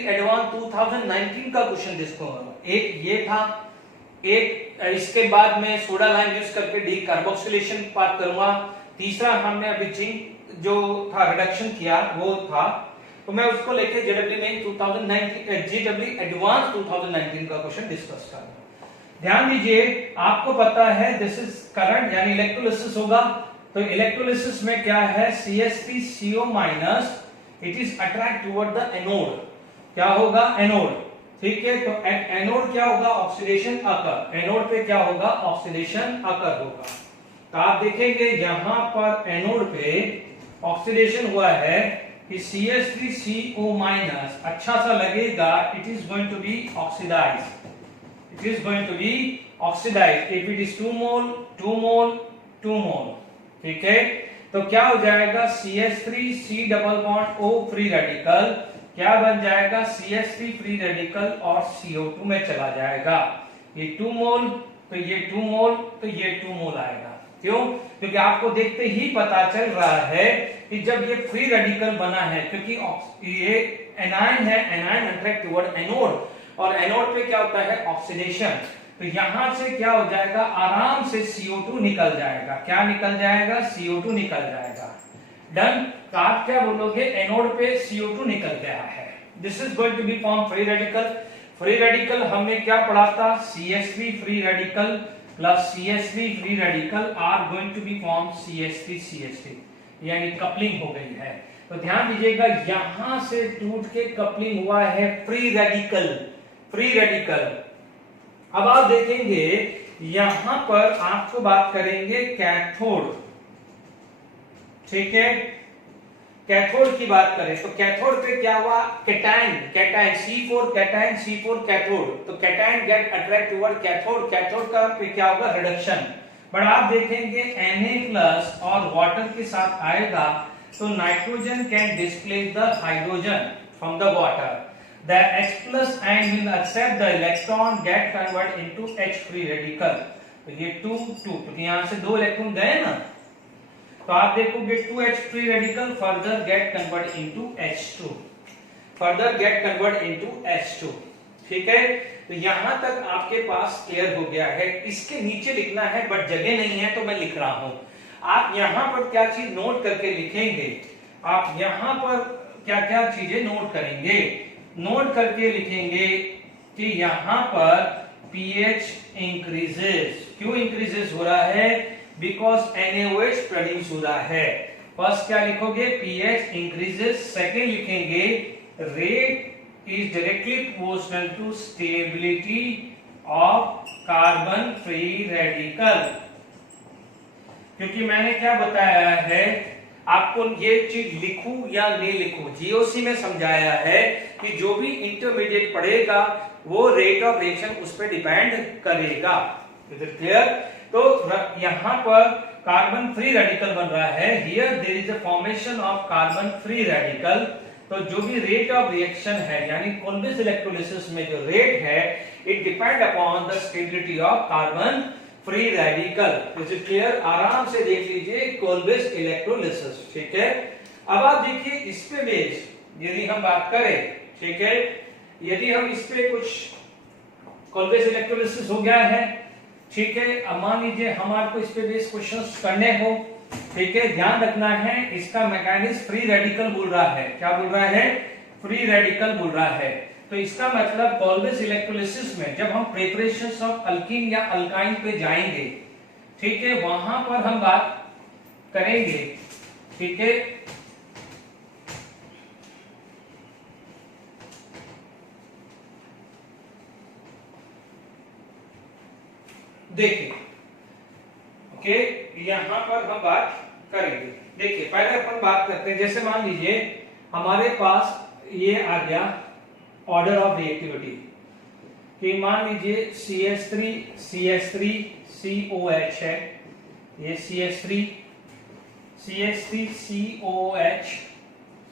एडवांस 2019 का क्वेश्चन डिस्को होगा, एक ये था, एक इसके बाद में सोडा लाइम यूज करके डी कार्बोक्सिलेशन बात करूंगा, तीसरा हमने अभी जिंक जो था रिडक्शन किया वो था, तो मैं उसको लेके JEE एडवांस 2019 का क्वेश्चन डिस्कस करूंगा। ध्यान दीजिए, आपको पता है दिस इज करंट यानी इलेक्ट्रोलिसिस होगा, तो इलेक्ट्रोलिसिस में क्या है, CH3CO- it is attract toward the anode. क्या होगा, एनोड, ठीक है, तो एट एनोड क्या होगा, ऑक्सीडेशन अकर, एनोड पे क्या होगा, ऑक्सीडेशन अकर होगा। तो आप देखेंगे यहां पर एनोड पे ऑक्सीडेशन हुआ है कि CH3CO- अच्छा सा लगेगा, it is going to be oxidised, if it is 2 mole, ठीक है, तो क्या हो जाएगा, CH3C double bond O free radical क्या बन जाएगा, CH3 फ्री रेडिकल और CO2 में चला जाएगा, ये 2 मोल, तो ये 2 मोल, तो ये 2 मोल आएगा। क्यों? क्योंकि आपको देखते ही पता चल रहा है कि जब ये फ्री रेडिकल बना है, क्योंकि ये एनायन है, एनायन अट्रैक्ट टुवर्ड एनोड, और एनोड पे क्या होता है, ऑक्सीडेशन, तो यहां से क्या हो जाएगा, आराम से CO2 निकल जाएगा। क्या निकल जाएगा, CO2 निकल जाएगा। डन। तो आप क्या बोलोगे, एनोड पे CO2 निकल गया है, this is going to be form free radical. Free radical हमने क्या पढ़ा था, CH3 free radical plus CH3 free radical are going to be form CH3 यानी कपलिंग हो गई है। तो ध्यान दीजिएगा, यहां से टूट के कपलिंग हुआ है फ्री रेडिकल। अब आप देखेंगे यहां पर आपको बात करेंगे कैथोड, ठीक है, कैथोड की बात करें तो कैथोड पे क्या हुआ, cation, cation C4 cation, C4 cathode, तो cation get attract toward cathode, cathode का पे क्या होगा, रिडक्शन। बट आप देखेंगे Na+ और वाटर के साथ आएगा तो nitrogen can displace the hydrogen from the water, the H+ ion will accept the electron get convert into H free radical, तो ये 2 2 क्योंकि यहां से 2 इलेक्ट्रॉन गए ना, तो आप देखोगे 2H free radical further get convert into H2, further get convert into H2, ठीक है। तो यहां तक आपके पास क्लियर हो गया है। इसके नीचे लिखना है बट जगह नहीं है तो मैं लिख रहा हूं। आप यहां पर क्या चीज नोट करके लिखेंगे, आप यहां पर क्या क्या चीजें नोट करेंगे, नोट करके लिखेंगे कि यहां पर pH इंक्रीजेस, क्यों इंक्रीजेस हो रहा है, बिकॉज NaOH प्रोड्यूस हो रहा है। फर्स्ट क्या लिखोगे, pH इंक्रीजेस, सेकेंड लिखेंगे rate is directly proportional to stability of carbon free radical, क्योंकि मैंने क्या बताया है आपको, ये चीज लिखूं या नहीं लिखूं, जीओसी में समझाया है कि जो भी इंटरमीडिएट पढ़ेगा वो रेट ऑफ रिएक्शन उस पर डिपेंड करेगा। क्लियर? तो यहां पर कार्बन फ्री रेडिकल बन रहा है, here there is a formation of carbon free radical, तो जो भी रेट ऑफ रिएक्शन है यानी कोल्बिस इलेक्ट्रोलिसिस में जो रेट है it depend upon the stability of carbon free radical. Is it clear? आराम से देख लीजिए कोल्बिस इलेक्ट्रोलिसिस, ठीक है। अब आप देखिए इस पे बेस यदि हम बात करें, ठीक है, यदि हम इस पे कुछ कोल्बिस इलेक्ट्रोलिसिस हो गया है, ठीक है, अब मान लीजिए हमारे को इस पे बेस क्वेश्चंस करने हो, ठीक है, ध्यान रखना है इसका मैकेनिज्म फ्री रेडिकल बोल रहा है, क्या बोल रहा है, फ्री रेडिकल बोल रहा है। तो इसका मतलब कोल्बिस इलेक्ट्रोलिसिस में जब हम प्रिपरेशंस ऑफ अल्कीन या अल्काइन पे जाएंगे, ठीक है, वहां पर हम बात करेंगे, ठीक है, देखिए, ओके, यहां पर हम बात करेंगे। देखिए पहले अपन बात करते हैं, जैसे मान लीजिए हमारे पास ये आ गया ऑर्डर ऑफ रिएक्टिविटी कि मान लीजिए CH3 COH है, ये CH3 COH,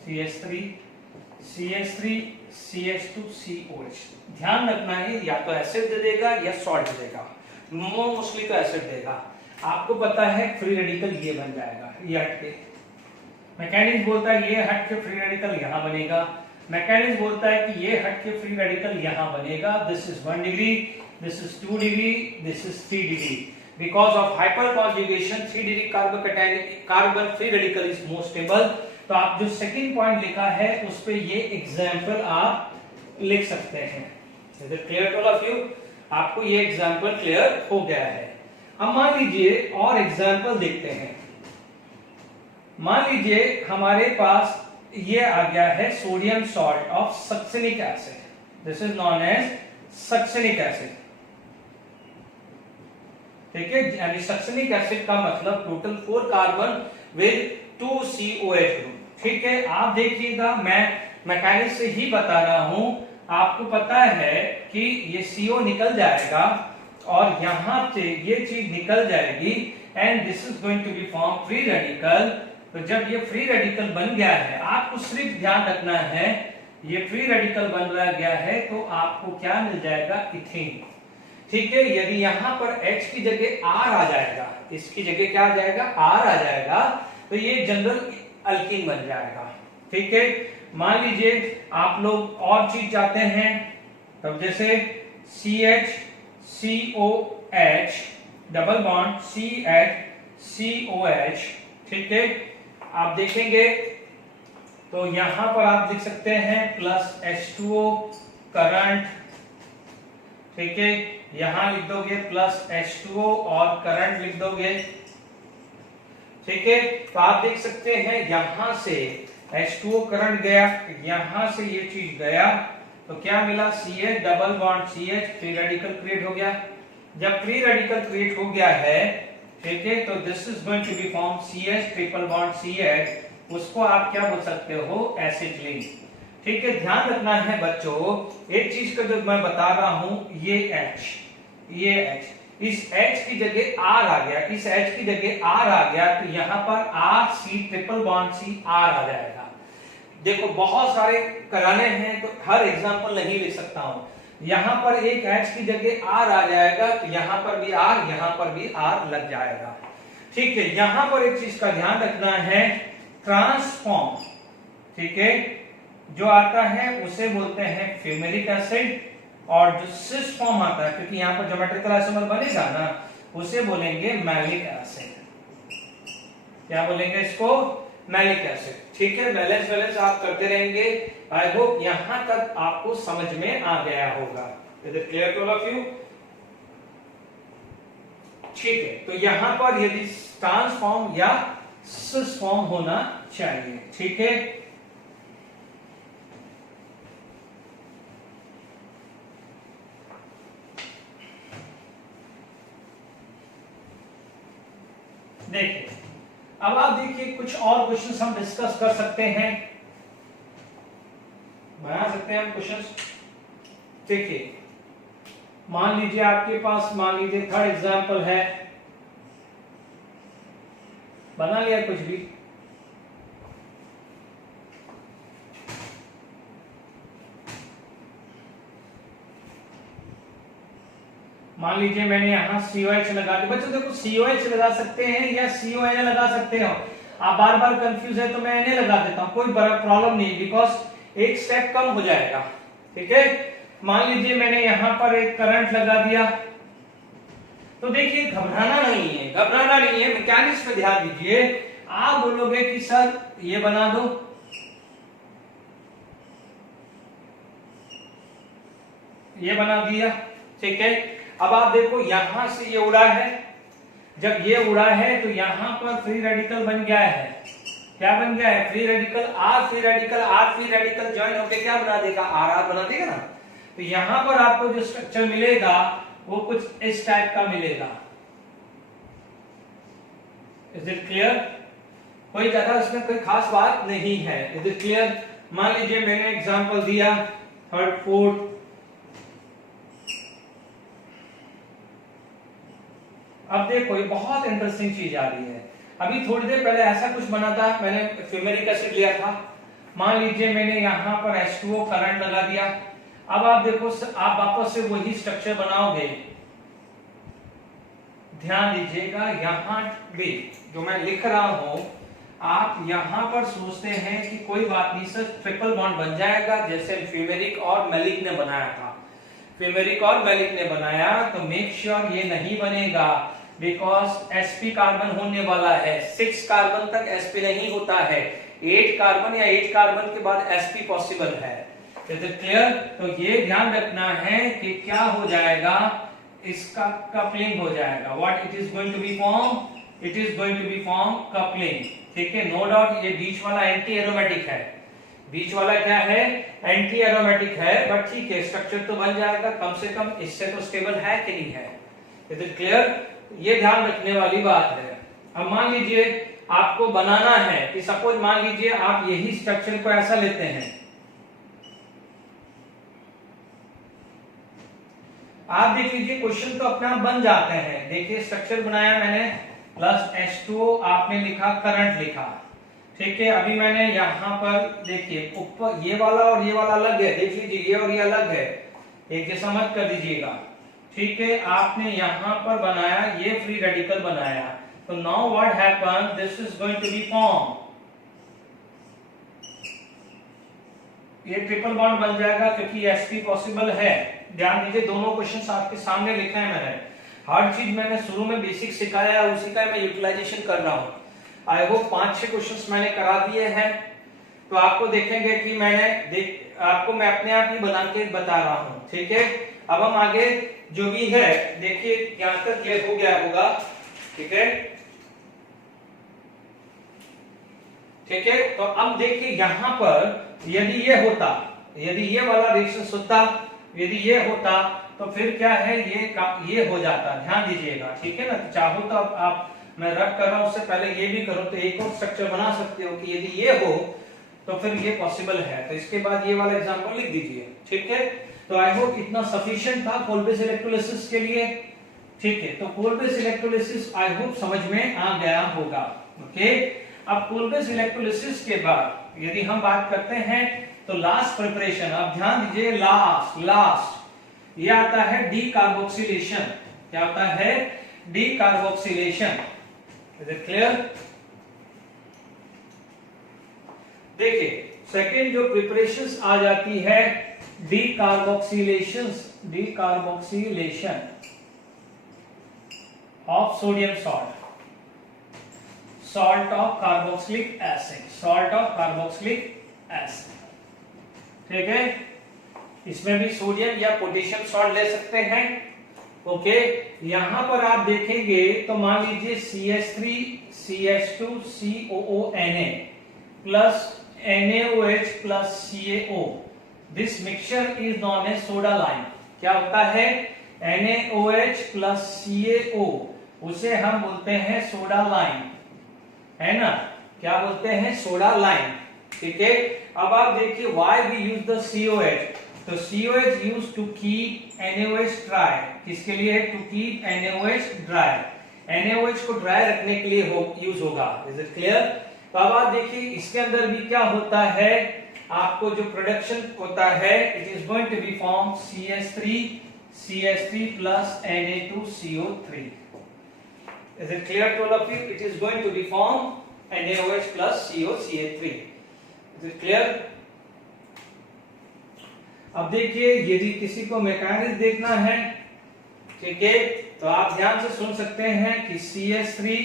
CH3 CH2 COH। ध्यान रखना है या तो एसिड दे देगा या सॉल्ट दे देगा, मोस्टली तो एसिड देगा। आपको पता है फ्री रेडिकल ये बन जाएगा, ये हट के मैकेनिज्म बोलता है ये हट के फ्री रेडिकल यहां बनेगा, मैकेनिज्म बोलता है कि ये हट के फ्री रेडिकल यहां बनेगा। This is 1 degree, this is 2 degree, this is 3 degree. Because of hyper conjugation 3 degree carbon free radical is most stable. तो आप जो सेकंड पॉइंट लिखा है उस पे ये एग्जांपल आप लिख सकते हैं। Is it clear to all of you? आपको ये एग्जांपल क्लियर हो गया है। अब मान लीजिए और एग्जांपल देखते हैं। मान लीजिए हमारे पास ये आ गया है sodium salt of succinic acid, this is known as succinic acid, ठीक है, यानी सक्सेनिक एसिड का मतलब total 4 carbon with 2 COH group, ठीक है। आप देखिएगा मैं मैकेनिक्स से ही बता रहा हूं, आपको पता है कि ये CO निकल जाएगा और यहां से ये चीज निकल जाएगी and this is going to be form free radical. तो जब ये फ्री रेडिकल बन गया है, आपको सिर्फ ध्यान रखना है ये फ्री रेडिकल बन रहा गया है तो आपको क्या मिल जाएगा, इथेन, ठीक है। यदि यहां पर H की जगह R आ जाएगा, इसकी जगह क्या आ जाएगा, R आ जाएगा, तो ये जनरल अल्कीन बन जाएगा, ठीक है। मान लीजिए आप लोग और चीज चाहते हैं, तब जैसे CH COH double bond CH COH, ठीक है, आप देखेंगे तो यहां पर आप लिख सकते हैं प्लस H2O करंट, ठीक है, यहां लिख दोगे प्लस H2O और करंट लिख दोगे, ठीक है। तो आप देख सकते हैं यहां से H2O करंट गया, यहां से ये चीज गया, तो क्या मिला, CH double bond CH, free radical create हो गया। जब फ्री रेडिकल क्रिएट हो गया है, ठीक है, तो this is going to be form CH triple bond CH उसको आप क्या बोल सकते हो, एसिटिलीन। ठीक है, ध्यान रखना है बच्चों, एक चीज का जो मैं बता रहा हूं, ये H, इस H की जगह R आ गया, इस H की जगह R आ गया, तो यहां पर RC triple bond C R आ जाएगा। देखो बहुत सारे कराने हैं तो हर एग्जांपल नहीं लिख सकता हूं, यहां पर एक H की जगह R आ जाएगा, तो यहां पर भी R, यहां पर भी R लग जाएगा। ठीक है, यहां पर एक चीज का ध्यान रखना है, ट्रांसफॉर्म, ठीक है, जो आता है उसे बोलते हैं फ्यूमेरिक एसिड, और जो सिस फॉर्म आता है, क्योंकि यहां पर ज्योमेट्रिकल आइसोमर बनेगा ना, उसे बोलेंगे मैलिक एसिड। क्या बोलेंगे इसको, मैलिक एसिड। ठीक है, बैलेंस आप करते रहेंगे। आई होप यहां तक आपको समझ में आ गया होगा। Is it clear to all of you? ठीक है, तो यहां पर यदि ट्रांसफॉर्म या सिस फॉर्म होना चाहिए। ठीक है, देखिए अब आप देखिए कुछ और क्वेश्चंस हम डिस्कस कर सकते हैं, बना सकते हैं हम क्वेश्चंस। देखिए मान लीजिए आपके पास, मान लीजिए थर्ड एग्जांपल है, बना लिया कुछ भी, मान लीजिए मैंने यहां COH लगा दिया। बच्चों देखो COH लगा सकते हैं या CONA लगा सकते हो, आप बार बार कंफ्यूज है तो मैं Na लगा देता हूं, कोई बड़ा प्रॉब्लम नहीं, बिकॉज एक स्टेप कम हो जाएगा। ठीक है, मान लीजिए मैंने यहां पर एक करंट लगा दिया, तो देखिए घबराना नहीं है, घबराना नहीं है, मैकेनिक्स पे ध्यान दीजिए। आप बोलोगे कि सर ये बना दो, ये बना दिया, ठीक है। अब आप देखो यहां से ये उड़ा है, जब ये उड़ा है तो यहां पर फ्री रेडिकल बन गया है। क्या बन गया है, free radical, R free radical, R free radical join होकर क्या बना देगा, RR बना देगा ना। तो यहां पर आपको जो स्ट्रक्चर मिलेगा वो कुछ इस टाइप का मिलेगा। Is it clear? कोई ज्यादा इसमें कोई खास बात नहीं है। Is it clear? मान लीजिए मैंने एग्जांपल दिया थर्ड फोर्थ, अब देखो ये बहुत इंटरेस्टिंग चीज आ रही है। अभी थोड़ी देर पहले ऐसा कुछ बना था, मैंने फ्यूमेरिक एसिड लिया था, मान लीजिए मैंने यहां पर H2O करंट लगा दिया। अब आप देखो आप वापस से वही स्ट्रक्चर बनाओगे, ध्यान दीजिएगा यहां भी जो मैं लिख रहा हूं, आप यहां पर सोचते हैं कि कोई बात नहीं सर, ट्रिपल बॉन्ड बन जाएगा जैसे फ्यूमेरिक और मैलिक ने बनाया था। फ्यूमेरिक और मैलिक ने बनाया तो मेक श्योर ये नहीं बनेगा, बिकॉज sp कार्बन होने वाला है, 6 कार्बन तक sp नहीं होता है, 8 कार्बन या 8 कार्बन के बाद sp पॉसिबल है। Is it clear? तो ये ध्यान रखना है कि क्या हो जाएगा, इसका कपलिंग हो जाएगा। What it is going to be form, it is going to be form coupling. ठीक है, नो डाउट ये बीच वाला एंटी एरोमेटिक है, बीच वाला क्या है, एंटी एरोमेटिक है, बट ठीक है स्ट्रक्चर तो बन जाएगा, कम से कम इससे तो स्टेबल है कि नहीं है। Is it clear? ये ध्यान रखने वाली बात है। अब मान लीजिए आपको बनाना है कि सपोज मान लीजिए आप यही स्ट्रक्चर को ऐसा लेते हैं, आप देख लीजिए क्वेश्चन तो अपने आप बन जाते हैं। देखिए स्ट्रक्चर बनाया मैंने, प्लस H2O आपने लिखा, करंट लिखा, ठीक है। अभी मैंने यहां पर देखिए ऊपर ये वाला और ये वाला अलग है, देख लीजिए ये और ये अलग है, एक जैसा मत कर दीजिएगा, ठीक है। आपने यहां पर बनाया, ये फ्री रेडिकल बनाया, तो now what happen, this is going to be form, ये ट्रिपल बॉन्ड बन जाएगा क्योंकि sp पॉसिबल है। ध्यान दीजिए दोनों क्वेश्चंस आपके सामने लिखे हैं मैंने, हर चीज मैंने शुरू में बेसिक सिखाया है, उसी का मैं यूटिलाइजेशन कर रहा हूं। आई होप 5-6 क्वेश्चंस मैंने करा दिए हैं, तो आपको देखेंगे कि मैंने आपको मैं अपने आप ही बना के बता रहा हूं, ठीक है। अब हम आगे जो भी है देखिए यहां तक क्लियर हो गया होगा, ठीक है, ठीक है। तो अब देखिए यहां पर यदि ये होता, यदि ये वाला रेजिस्टेंस होता, यदि ये होता तो फिर क्या है, ये हो जाता, ध्यान दीजिएगा, ठीक है ना। चाहो तो अब आप मैं रब कर रहा हूं उससे पहले ये भी करो तो एक और स्ट्रक्चर बना सकते हो कि यदि ये हो तो फिर ये पॉसिबल है। तो इसके बाद ये वाला एग्जांपल लिख दीजिए, ठीक है। तो आई होप इतना सफिशिएंट था कोलबेस इलेक्ट्रोलिसिस के लिए, ठीक है। तो कोलबेस इलेक्ट्रोलिसिस आई होप समझ में आ गया होगा, ओके। अब कोलबेस इलेक्ट्रोलिसिस के बाद यदि हम बात करते हैं तो लास्ट प्रिपरेशन, अब ध्यान दीजिए, लास्ट ये आता है डी कार्बोक्सिलेशन। क्या होता है? D carboxylation. Is it clear? देखिए सेकेंड जो प्रिपरेशंस आ जाती है D carboxylation of sodium salt of carboxylic acid, ठीक है। इसमें भी सोडियम या पोटेशियम सॉल्ट ले सकते हैं, ओके। यहां पर आप देखेंगे तो मान लीजिए CH3 CH2 COONA plus NaOH plus CaO, this mixture is known as soda lime. क्या होता है? NaOH प्लस CaO, उसे हम बोलते हैं सोडा लाइम, है ना। क्या बोलते हैं? सोडा लाइम, ठीक है। अब आप देखिए why we use the COH, तो COH use to keep NaOH dry. किसके लिए? To keep NaOH dry, NaOH को ड्राई रखने के लिए यूज होगा। Is it clear? तो अब आप देखिए इसके अंदर भी क्या होता है, आपको जो प्रोडक्शन होता है it is going to be form CH3 plus Na2CO3। Is it clear to all of you? It is going to be form NaOH plus COCH3। Is it clear? अब देखिए यदि किसी को मैकेनिज्म देखना है, ठीक है, तो आप ध्यान से सुन सकते हैं कि CH3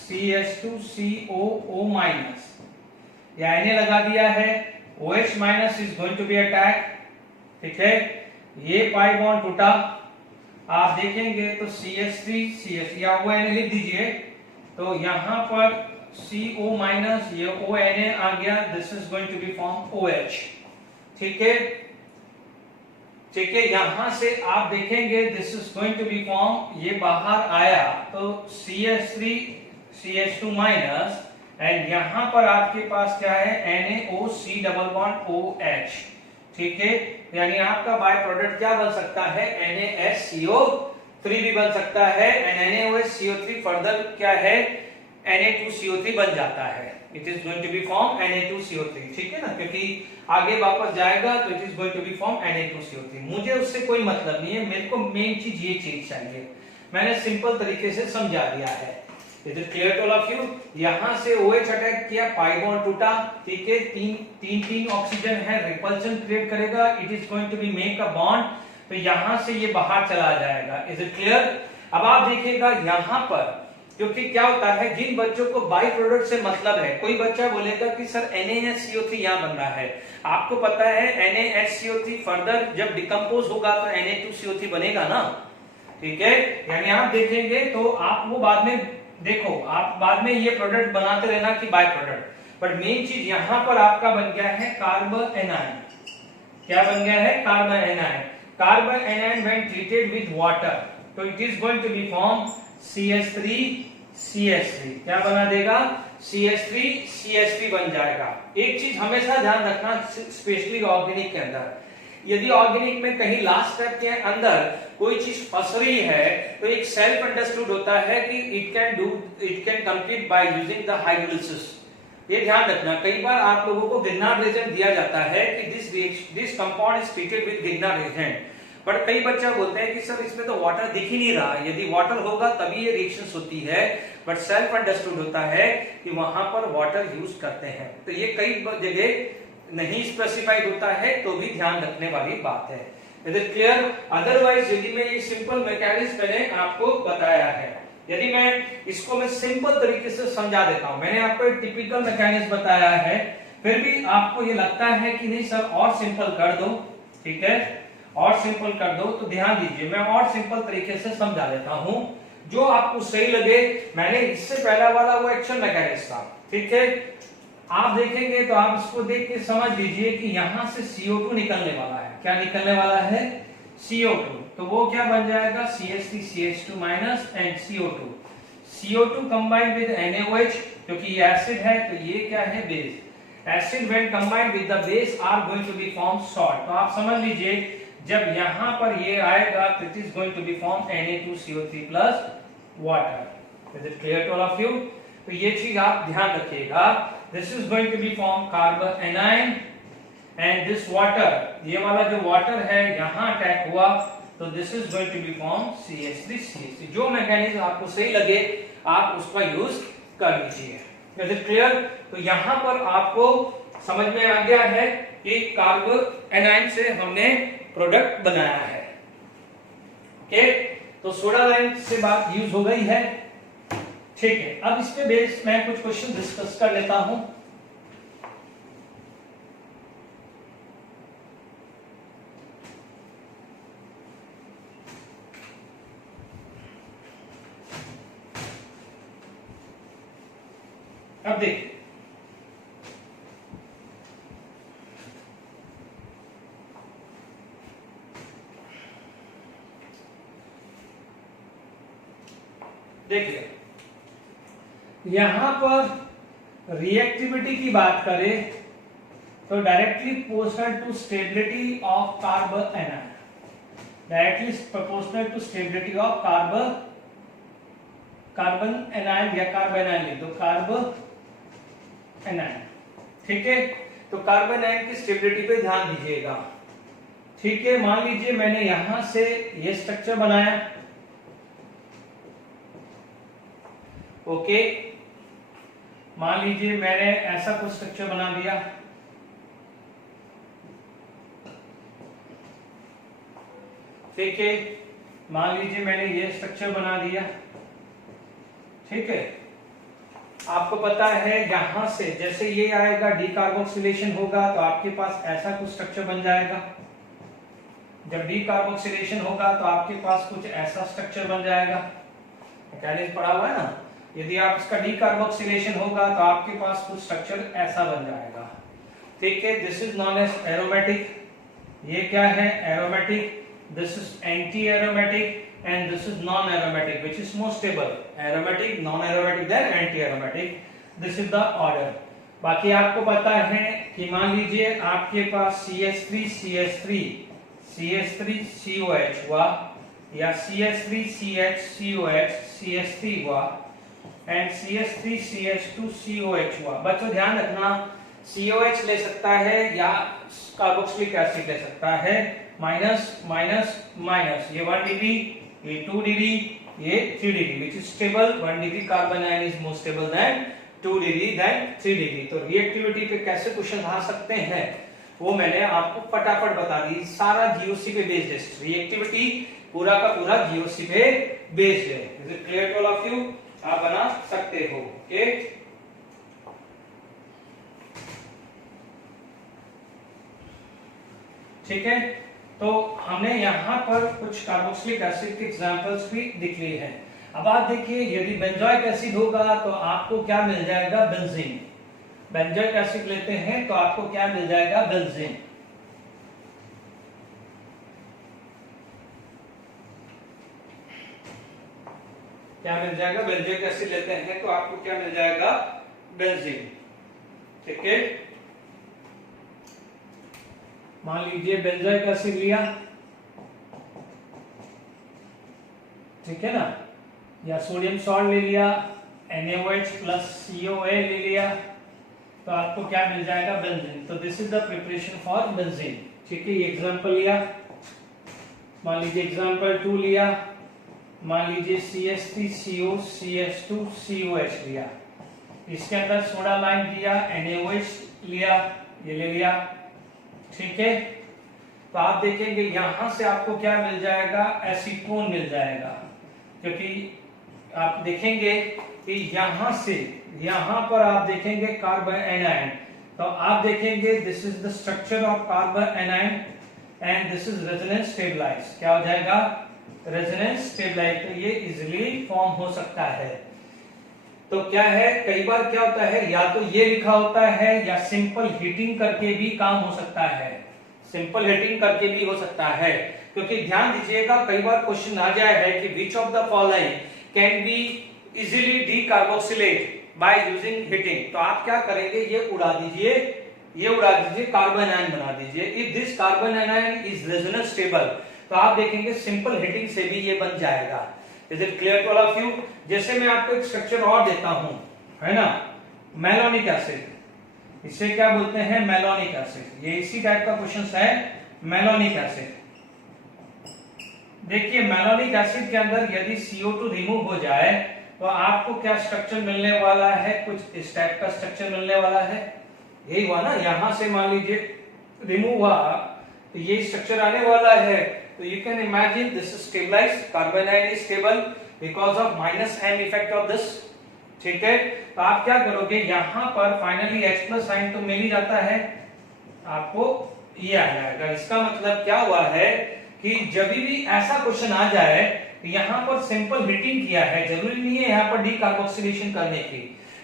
CH2 COO माइनस, या Na लगा दिया है, OH minus is going to be attack, ठीक है। ये पाई बॉन्ड टूटा, आप देखेंगे तो CH3 CH या वो Na लिख दीजिए, तो यहां पर CO माइनस ये ONA आ गया, this is going to be form OH, ठीक है, ठीक है। यहां से आप देखेंगे this is going to be form, ये बाहर आया तो CH3 CH2 माइनस, एंड यहां पर आपके पास क्या है? NaOC डबल बॉन्ड OH, ठीक है। यानी आपका बाय प्रोडक्ट क्या बन सकता है? NaSCO3 भी बन सकता है, एंड NaOHCO3 फर्दर क्या है? Na2CO3 बन जाता है। It is going to be form Na2CO3, ठीक है ना, क्योंकि आगे वापस जाएगा तो it is going to be form Na2CO3। मुझे उससे कोई मतलब नहीं है, मेरे को मेन चीज ये चीज चाहिए, मैंने सिंपल तरीके से समझा दिया है। Is it clear to all of you? यहां से OH अटैक किया, पाई बॉन्ड टूटा, ठीक है, तीन ऑक्सीजन है, रिपल्शन क्रिएट करेगा, it is going to be make a bond, तो यहां से ये बाहर चला जाएगा। Is it clear? अब आप देखिएगा यहां पर, क्योंकि क्या होता है, जिन बच्चों को बाई प्रोडक्ट से मतलब है, कोई बच्चा बोलेगा कि सर NaHCO3 यहां बन रहा है, आपको पता है NaHCO3 फर्दर जब डिकम्पोज होगा तो Na2CO3 बनेगा ना, ठीक है। यानी आप देखेंगे तो आप वो बाद में देखो, आप बाद में ये प्रोडक्ट बनाते रहना कि बाय प्रोडक्ट, बट मेन चीज यहां पर आपका बन गया है कार्बन एनायन। क्या बन गया है? Carbon anion. Carbon anion when treated with water, तो it is going to be form CH3 क्या बना देगा? CH3 बन जाएगा। एक चीज हमेशा ध्यान रखना, स्पेशली ऑर्गेनिक के अंदर, यदि ऑर्गेनिक में कहीं लास्ट स्टेप के अंदर कोई चीज फंस रही है तो एक सेल्फ अंडरस्टूड होता है कि it can complete bye using the hydrolysis. ये ध्यान रखना, कई बार आप लोगों को गिग्नार्ड रिएजेंट दिया जाता है कि this compound is treated with Grignard reagent, but कई बच्चे बोलते हैं कि सर इसमें तो वाटर दिख ही नहीं रहा, यदि वाटर होगा तभी ये रिएक्शंस होती है, बट सेल्फ अंडरस्टूड होता है कि वहां पर वाटर यूज करते हैं। तो ये कई जगह नहीं स्पेसिफाइड होता है, तो भी ध्यान रखने वाली बात है। Is it clear? अदरवाइज यदि मैं ये सिंपल मैकेनिज्म मैंने आपको बताया है, यदि मैं इसको मैं सिंपल तरीके से समझा देता हूं, मैंने आपको एक टिपिकल मैकेनिज्म बताया है, फिर भी आपको ये लगता है कि नहीं सर और सिंपल कर दो, ठीक है, और सिंपल कर दो, तो ध्यान दीजिए मैं और सिंपल तरीके से समझा देता हूं जो आपको सही लगे। मैंने इससे पहला वाला वो एक्शन मैकेनिज्म था, ठीक है, आप देखेंगे तो आप इसको देख के समझ लीजिए कि यहां से CO2 निकलने वाला है। क्या निकलने वाला है? CO2। तो वो क्या बन जाएगा? CH3 CH2 minus and CO2। CO2 combined with NaOH, क्योंकि ये एसिड है तो ये क्या है, base. Acid when combined with the base are going to be form salt. तो आप समझ लीजिए जब यहां पर ये आएगा तो it is going to be form Na2CO3 plus water. Is it clear to all of you? तो ये चीज आप ध्यान रखिएगा। This is going to be form carbon anion and this water, ये वाला जो वाटर है यहां अटैक हुआ तो this is going to be form CH3CH3। जो मैकेनिज्म आपको सही लगे आप उसका यूज कर लीजिए। Is it clear? तो यहां पर आपको समझ में आ गया है कि कार्बन एनाइन से हमने प्रोडक्ट बनाया है। ओके, तो सोडा लाइम से बात यूज हो गई है। ठीक है, अब इस पे बेस मैं कुछ क्वेश्चन डिस्कस कर लेता हूं। अब देखिए, यहां पर रिएक्टिविटी की बात करें तो directly proportional to stability of carbon anion, directly proportional to stability of carbon anion या कार्बन एनाइन लिख दो, कार्बन एनाइन। ठीक है, तो कार्बन एनाइन की स्टेबिलिटी पे ध्यान दीजिएगा। ठीक है, मान लीजिए मैंने यहां से ये स्ट्रक्चर बनाया। ओके, मान लीजिए मैंने ऐसा कुछ स्ट्रक्चर बना दिया। ठीक है, मान लीजिए मैंने ये स्ट्रक्चर बना दिया। ठीक है, आपको पता है यहां से जैसे ये आएगा डीकार्बोक्सिलेशन होगा तो आपके पास ऐसा कुछ स्ट्रक्चर बन जाएगा। जब डीकार्बोक्सिलेशन होगा तो आपके पास कुछ ऐसा स्ट्रक्चर बन जाएगा। मैकेनिज्म पढ़ा हुआ है ना, यदि आप इसका डीकार्बोक्सिलेशन होगा तो आपके पास कुछ स्ट्रक्चर ऐसा बन जाएगा। ठीक है, this is known as aromatic. ये क्या है, aromatic. This is anti aromatic and this is non aromatic, which is more stable, aromatic, non aromatic, then anti aromatic. This is the order. बाकी आपको पता है कि मान लीजिए आपके पास CH3CH3CH3COH हुआ या CH3CHCOH CH3 हुआ and CH3CH2COH हुआ। बच्चों ध्यान रखना, COH ले सकता है या कार्बोक्सिलिक एसिड ले सकता है। माइनस माइनस माइनस, ये 1 डिग्री, ये 2 डिग्री, ये 3 degree, which is stable. 1 degree carbon ion is more stable than 2 degree than 3 degree. तो रिएक्टिविटी पे कैसे क्वेश्चन आ सकते हैं वो मैंने आपको फटाफट बता दी। सारा जीओसी पे बेस्ड है, रिएक्टिविटी पूरा का पूरा जीओसी पे बेस्ड है। Is it clear to all of you? आप बना सकते हो। ओके, ठीक है, तो हमने यहाँ पर कुछ कार्बोक्सिलिक एसिड के एग्जांपल्स भी दिख लिए हैं। अब आप देखिए, यदि बेंजोइक एसिड होगा तो आपको क्या मिल जाएगा, बेंजीन। बेंजोइक एसिड लेते हैं तो आपको क्या मिल जाएगा, बेंजीन। क्या मिल जाएगा, बेंजोइक एसिड लेते हैं तो आपको क्या मिल जाएगा, बेंजीन। ठीक है, मान लीजिए बेंजोइक एसिड लिया, ठीक है ना, या सोडियम सॉल्ट ले लिया, NaOH प्लस COA ले लिया, तो आपको क्या मिल जाएगा, बेंजीन। तो this is the preparation for benzene. ठीक है, ये एग्जांपल लिया, मान लीजिए एग्जांपल 2 लिया, मान लीजिए CH3CO CH2COH लिया, इसके अंदर सोडा लाइम दिया, NaOH लिया, ये ले लिया। ठीक है, तो आप देखेंगे यहां से आपको क्या मिल जाएगा, एसीटोन मिल जाएगा, क्योंकि आप देखेंगे कि यहां से यहां पर आप देखेंगे कार्बन एनाइन, तो आप देखेंगे this is the structure of carbon anion and this is resonance stabilise. क्या हो जाएगा, रेजोनेंस स्टेबलाइज। तो ये इजीली फॉर्म हो सकता है। तो क्या है, कई बार क्या होता है, या तो ये लिखा होता है या सिंपल हीटिंग करके भी काम हो सकता है, सिंपल हीटिंग करके भी हो सकता है। क्योंकि ध्यान दीजिएगा, कई बार क्वेश्चन आ जाए है कि which of the following can be easily decarboxylate by using heating, तो आप क्या करेंगे, ये उड़ा दीजिए, कार्बन आयन बना दीजिए। If this carbon ion is resonance stable, तो आप देखेंगे सिंपल हीटिंग से भी ये बन जाएगा। Is it clear to all of you? जैसे मैं आपको एक स्ट्रक्चर और देता हूं, है ना, मैलोनिक एसिड, इसे क्या बोलते हैं, मैलोनिक एसिड। ये इसी टाइप का क्वेश्चन है, मैलोनिक एसिड। देखिए मैलोनिक एसिड के अंदर यदि CO2 रिमूव हो जाए तो आपको क्या स्ट्रक्चर मिलने वाला है, कुछ इस टाइप का स्ट्रक्चर मिलने वाला है। यही हुआ ना, यहां से मान लीजिए रिमूव हुआ तो ये स्ट्रक्चर आने वाला है। तो you can imagine this is stabilised, carbon ion is stable because of -m effect of this. ठीक है, तो आप क्या करोगे, यहां पर फाइनली H+ साइन तो मिल ही जाता है, आपको ये आ जाएगा। इसका मतलब क्या हुआ है कि जब भी ऐसा क्वेश्चन आ जाए तो यहां पर सिंपल हीटिंग किया है, जरूरी नहीं है यहां पर डीकार्बोक्सिलेशन करने की।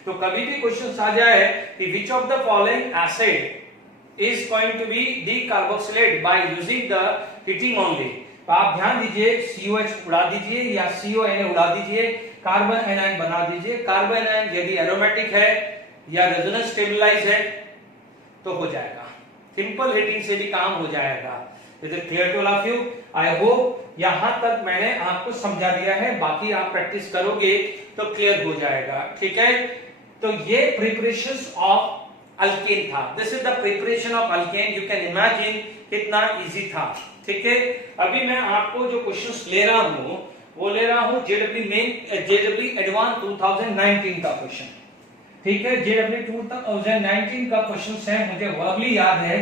तो कभी भी क्वेश्चन आ जाए कि which of the following acid is going to be decarboxylate by using the heating only, तो आप ध्यान दीजिए COH उड़ा दीजिए या CONA उड़ा दीजिए, कार्बन एनायन बना दीजिए। कार्बन एनायन यदि एरोमेटिक है या रेजोनेंस स्टेबलाइज है तो हो जाएगा, सिंपल हीटिंग से भी काम हो जाएगा। Is it clear to all of you? I hope यहां तक मैंने आपको समझा दिया है, बाकी आप प्रैक्टिस करोगे तो क्लियर हो जाएगा। ठीक है, तो ये प्रिपरेशंस ऑफ अल्केन था। This is the preparation of alkane. You can imagine कितना इजी था। ठीक है, अभी मैं आपको जो क्वेश्चंस ले रहा हूं वो ले रहा हूं जेडब्ल्यू एडवांस 2019 का क्वेश्चन। ठीक है, जेडब्ल्यू 2019 का क्वेश्चन है, मुझे वर्बली याद है।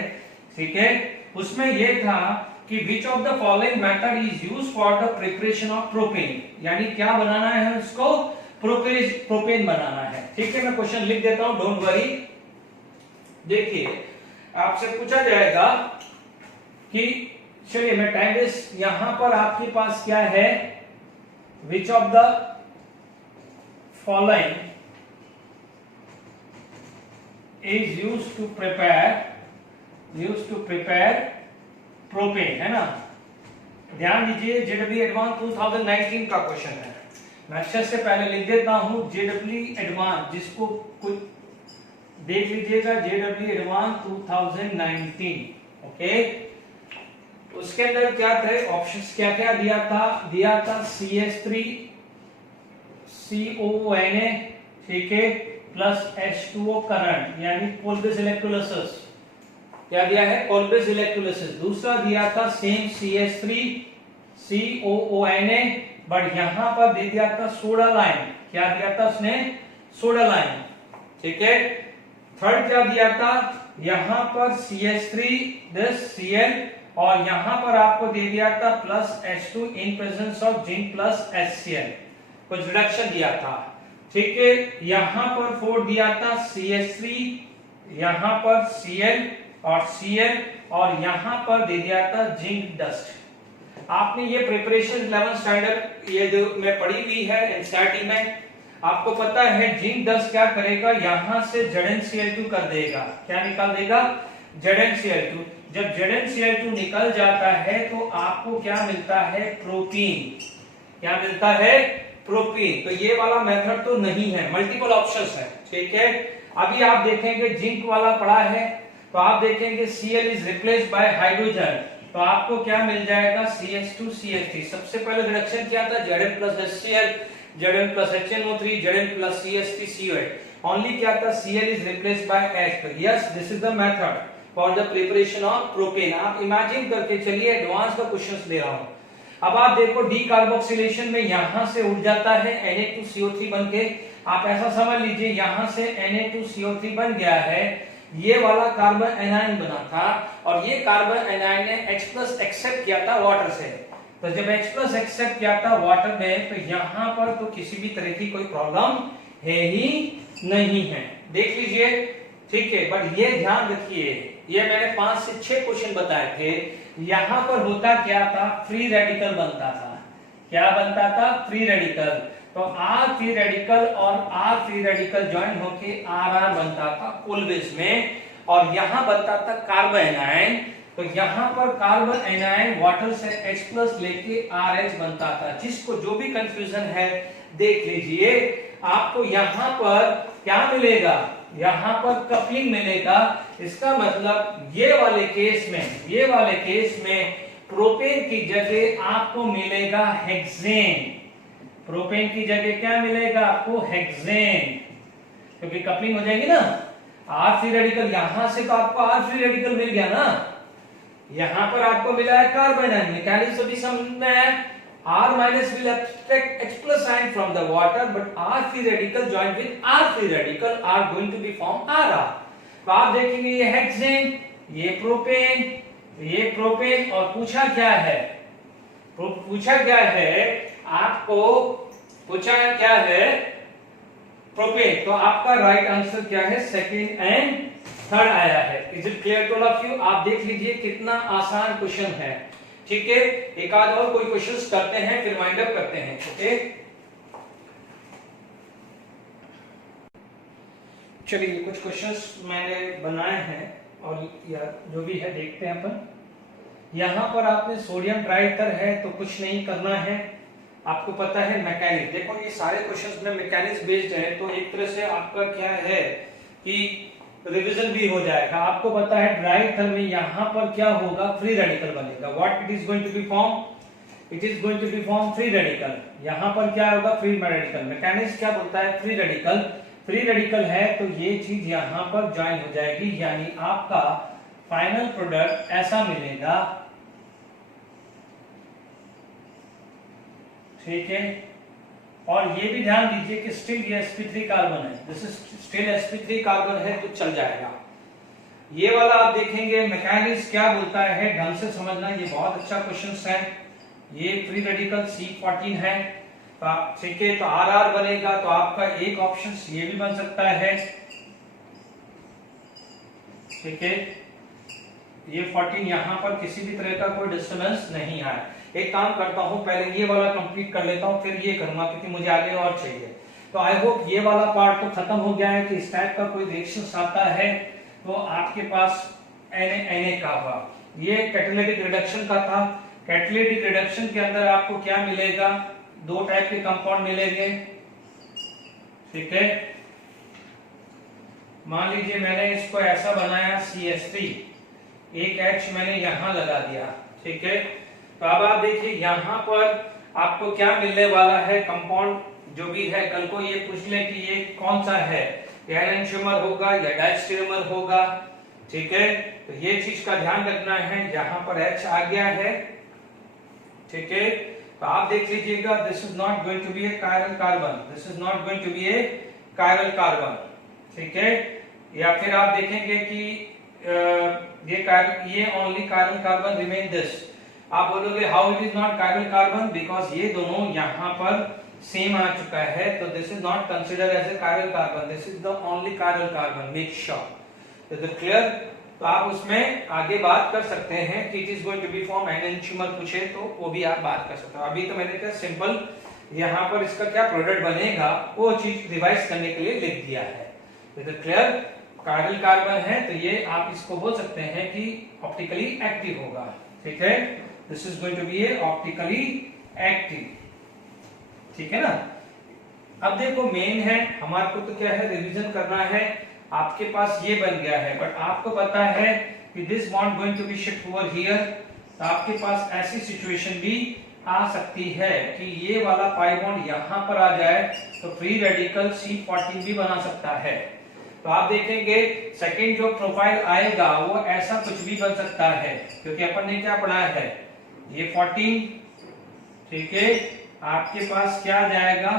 ठीक है, उसमें यह था कि which of the following method is used for the preparation of propane, यानी क्या बनाना है उसको, प्रोपेन बनाना है। ठीक है, मैं क्वेश्चन लिख देता हूं, डोंट वरी। देखिए आपसे पूछा जाएगा कि चलिए मैं टाइम वेस्ट, यहां पर आपके पास क्या है, which of the following is used to prepare propane, है ना। ध्यान दीजिए जेडब्ल्यू एडवांस 2019 का क्वेश्चन है। मैं अक्षर से पहले लिख देता हूं जेडब्ल्यू एडवांस, जिसको कुछ देख लीजिएगा, जेडब्ल्यू एडवांस 2019। ओके, उसके अंदर क्या थे ऑप्शंस, क्या क्या दिया था CH3 COONA, ठीक है, प्लस H2O करंट, यानी कोल्बेज इलेक्ट्रोलाइसिस। क्या दिया है, कोल्बेज इलेक्ट्रोलाइसिस। दूसरा दिया था सेम CH3 COONA, बट यहां पर दे दिया था सोडा लाइम। क्या दिया था उसने, सोडा लाइम। ठीक है, थर्ड क्या दिया था, यहां पर CH3 Cl, और यहां पर आपको दे दिया था plus H2 in presence of zinc plus HCl, कुछ रिडक्शन दिया था। ठीक है, यहां पर 4 दिया था CH3, यहां पर Cl और Cl, और यहां पर दे दिया था जिंक डस्ट। आपने ये प्रिपरेशन 11th स्टैंडर्ड ये जो मैं पढ़ी हुई है एनसीईआरटी में, आपको पता है जिंक डस्ट क्या करेगा, यहां से ZnCl2 कर देगा। क्या निकाल देगा, ZnCl2। जब ZnCl2 निकल जाता है तो आपको क्या मिलता है, प्रोपीन। क्या मिलता है, प्रोपीन। तो ये वाला मेथड तो नहीं है, मल्टीपल ऑप्शंस है। ठीक है, अभी आप देखेंगे जिंक वाला पढ़ा है, तो आप देखेंगे Cl is replaced by hydrogen, तो आपको क्या मिल जाएगा, CH2 CH3। सबसे पहले रिडक्शन क्या था, Zn plus HCl, Zn plus HNO3, Zn plus CH3 CO8। Only क्या था, Cl is replaced by H। तो yes, this is the method for the preparation of propane. आप इमेजिन करके चलिए, एडवांस का क्वेश्चंस ले रहा हूं। अब आप देखो डीकार्बोक्सिलेशन में यहां से उड़ जाता है Na2CO3 बन के, आप ऐसा समझ लीजिए यहां से Na2CO3 बन गया है, ये वाला कार्बन एनायन बना था, और ये कार्बन एनायन ने H+ एक्सेप्ट किया था वाटर से। तो जब H+ एक्सेप्ट किया था वाटर में, तो यहां पर तो किसी भी तरह की कोई प्रॉब्लम है ही नहीं है, देख लीजिए। ठीक है, बट ये ध्यान रखिए, ये मैंने 5 से 6 क्वेश्चन बताए थे, यहां पर होता क्या था, फ्री रेडिकल बनता था। क्या बनता था, फ्री रेडिकल। तो R फ्री रेडिकल और R फ्री रेडिकल ज्वाइन होके RR बनता था कोल्बेज में, और यहां बनता था कार्बन एनायन, तो यहाँ पर कार्बन एनायन वाटर से H+ लेके RH बनता था। जिसको जो भी कंफ्यूजन है देख लीजिए, आपको यहाँ पर क्या मिलेगा, यहाँ पर कपलिंग मिलेगा। इसका मतलब ये वाले केस में प्रोपेन की जगह आपको मिलेगा हेक्सेन। प्रोपेन की जगह क्या मिलेगा आपको, हेक्सेन, क्योंकि कपलिंग हो जाएगी ना। R3 रेडिकल यहां से तो आपको R3 रेडिकल मिल गया ना, यहां पर आपको मिला है कार्बन आयन। मैकेनिज्म भी समझ में है, R- will abstract H+ ion from the water, but R3 radical joined with R3 radical are going to be form RR। तो आप देखेंगे ये हेक्सेन, ये प्रोपेन और पूछा क्या है आपको, पूछा क्या है प्रोपेन। तो आपका राइट आंसर क्या है, सेकंड एंड थर्ड आया है। Is it clear to all of you? आप देख लीजिए कितना आसान क्वेश्चन है। ठीक है, एक आध और कोई क्वेश्चंस करते हैं फिर वाइंड अप करते हैं। ओके, चलिए कुछ क्वेश्चंस मैंने बनाए हैं और या जो भी है देखते हैं अपन। यहां पर आपने सोडियम ट्राइटर है तो कुछ नहीं करना है, आपको पता है मैकेनिक्स। देखो ये सारे क्वेश्चंस में मैकेनिक्स बेस्ड है, तो एक तरह से आपका क्या है कि रिवीजन भी हो जाएगा। आपको पता है ड्राइटर में यहां पर क्या होगा, फ्री रेडिकल बनेगा। What it is going to be form, it is going to be form free radical. यहां पर क्या होगा, फ्री रेडिकल। मैकेनिक्स क्या बोलता है, फ्री रेडिकल है तो ये चीज यहां पर ज्वाइन हो जाएगी, यानी आपका फाइनल प्रोडक्ट ऐसा मिलेगा। ठीक है, और ये भी ध्यान दीजिए कि स्टिल ये sp3 कार्बन है, this is still sp3 carbon है तो चल जाएगा। ये वाला आप देखेंगे मैकेनिक्स क्या बोलता है, ढंग से समझना, ये बहुत अच्छा क्वेश्चन है। ये फ्री रेडिकल C14 है, तो आप ठीक है, तो RR बनेगा। तो आपका एक ऑप्शन ये भी बन सकता है। ठीक है, ये 14 यहां पर किसी भी तरह का कोई डिस्टर्बेंस नहीं आया। एक काम करता हूं, पहले ये वाला कंप्लीट कर लेता हूं, फिर ये करूंगा क्योंकि मुझे आगे और चाहिए। तो आई होप ये वाला पार्ट तो खत्म हो गया है कि इस टाइप का कोई रिएक्शन आता है तो आपके पास Na का हुआ। ये कैटालिटिक रिडक्शन का था। कैटालिटिक रिडक्शन के अंदर आपको क्या मिलेगा, दो टाइप के कंपाउंड मिलेंगे। ठीक है, मान लीजिए मैंने इसको ऐसा बनाया CH3, एक H मैंने यहां लगा दिया। ठीक है, तो अब आप देखिए यहां पर आपको क्या मिलने वाला है, कंपाउंड जो भी है। कल को ये पूछ ले कि ये कौन सा है, एनेंशियमर होगा या डायस्टेरियमर होगा। ठीक है, तो ये चीज का ध्यान रखना है। यहां पर H आ गया है। ठीक है, तो आप देख लीजिएगा, this is not going to be a chiral carbon, this is not going to be a chiral carbon. ठीक है, या फिर आप देखेंगे कि ये only chiral carbon remain this. आप बोलोगे how it is not chiral carbon, because ये दोनों यहां पर सेम आ चुका है, तो this is not consider as a chiral carbon, this is the only chiral carbon. Make sure. Is it clear? तो आप उसमें आगे बात कर सकते हैं कि it is going to be form enantiomer पूछे तो वो भी आप बात कर सकते हो। अभी तो मैंने क्या सिंपल यहाँ पर इसका क्या प्रोडक्ट बनेगा वो चीज रिवाइज करने के लिए लिख दिया है। Is it clear? Chiral carbon है तो ये आप इसको बोल सकते हैं कि ऑप्टिकली एक्टिव होगा। ठीक है, this is going to be a optically active. ठीक है ना। अब देखो मेन है हमारे को तो क्या है, रिवीजन करना है। आपके पास ये बन गया है, बट आपको पता है कि this bond going to be shift over here. तो आपके पास ऐसी सिचुएशन भी आ सकती है कि ये वाला पाई बॉन्ड यहां पर आ जाए तो फ्री रेडिकल C14 भी बना सकता है। तो आप देखेंगे सेकंड जो प्रोफाइल आएगा वो ऐसा कुछ भी बन सकता है, क्योंकि अपन ने क्या पढ़ा है, ये 14। ठीक है, आपके पास क्या जाएगा,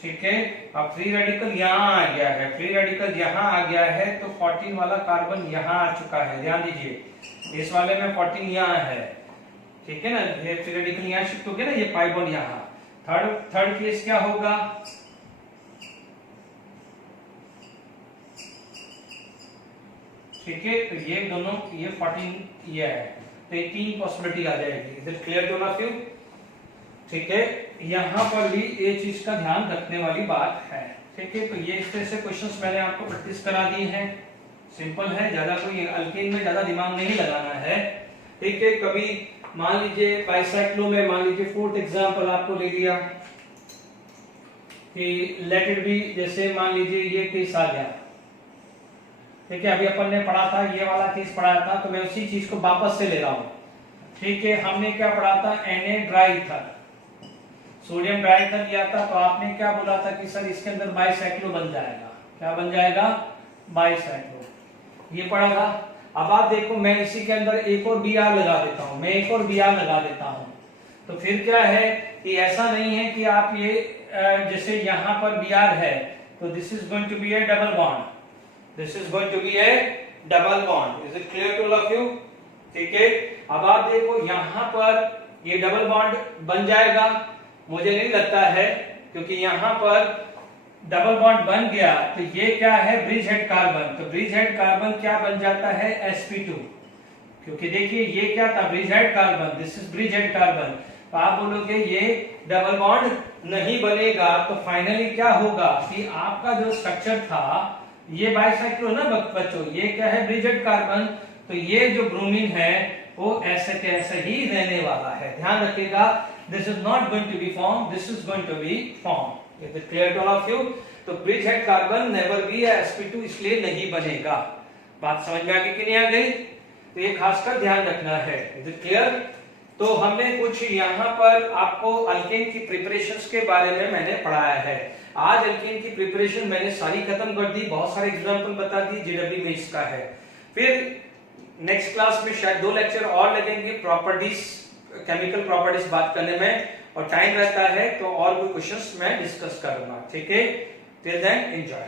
ठीक है। अब फ्री रेडिकल यहां आ गया है, फ्री रेडिकल यहां आ गया है तो 14 वाला कार्बन यहां आ चुका है। ध्यान दीजिए इस वाले में 14 यहां है। ठीक है ना, ये फ्री रेडिकल यहां शिफ्ट हो गया ना, ये पाई बॉन्ड यहां। थर्ड केस क्या होगा, ठीक है, तो ये दोनों ये 14 ये है, तो ये 3 पॉसिबिलिटी आ जाएगी। Is it clear to all of you? ठीक है, यहां पर भी ये चीज का ध्यान रखने वाली बात है। ठीक है, तो ये इस तरह से क्वेश्चंस मैंने आपको प्रैक्टिस करा दिए हैं। सिंपल है, ज्यादा कोई अल्केन में ज्यादा दिमाग नहीं लगाना है। ठीक है, कभी मान लीजिए बाइसाइक्लो में मान लीजिए फोर्थ एग्जांपल आपको ले लिया कि लेट इट बी, जैसे मान लीजिए ये केस आ गया। ठीक है, अभी अपन ने पढ़ा था ये वाला केस पढ़ाया था, तो मैं उसी चीज को वापस से ले रहा हूं। ठीक है, हमने क्या पढ़ा था, Na dry ether, sodium dry ether लिया था, तो आपने क्या बोला था कि सर इसके अंदर बाइसाइक्लो बन जाएगा। क्या बन जाएगा, बाइसाइक्लो, ये पढ़ा था। अब आप देखो मैं इसी के अंदर एक और Br लगा देता हूं, मैं एक और Br लगा देता हूं, तो फिर क्या है कि ऐसा नहीं है कि आप ये जैसे यहां पर Br है तो this is going to be a double bond, this is going to be a double bond. Is it clear to all of you? ठीक है, अब आप देखो यहां पर ये डबल बॉन्ड बन जाएगा, मुझे नहीं लगता है, क्योंकि यहां पर डबल बॉन्ड बन गया तो ये क्या है, ब्रिज हेड कार्बन। तो ब्रिज हेड कार्बन क्या बन जाता है, sp2, क्योंकि देखिए ये क्या था, bridge head carbon, this is bridge head carbon. तो आप बोलोगे ये डबल बॉन्ड नहीं बनेगा, तो फाइनली क्या होगा कि आपका जो स्ट्रक्चर था ये बाइसाइक्लो ना बच्चों, ये क्या है, ब्रिज हेड कार्बन, तो ये जो ब्रोमीन है वो ऐसे के ऐसे ही रहने वाला है। ध्यान रखिएगा, this is not going to be form, this is going to be form. Is it clear to all of you? तो bridgehead carbon never be है, sp2 इसलिए नहीं बनेगा। बात समझ में आ गई कि नहीं आ गई? तो ये खासकर ध्यान रखना है। Is it clear? तो हमने कुछ यहाँ पर आपको अल्केन की प्रिपरेशंस के बारे में मैंने पढ़ाया है। आज अल्केन की प्रिपरेशन मैंने सारी खत्म कर दी, बहुत सारे एग्जांपल बता दी, जेडब्ल्यू में इसका है। फिर नेक्स्ट क्लास में शायद 2 लेक्चर और लगेंगे प्रॉपर्टीज, केमिकल प्रॉपर्टीज बात करने में, और टाइम रहता है तो और कोई क्वेश्चंस मैं डिस्कस करूंगा। ठीक है, टिल देन एंजॉय।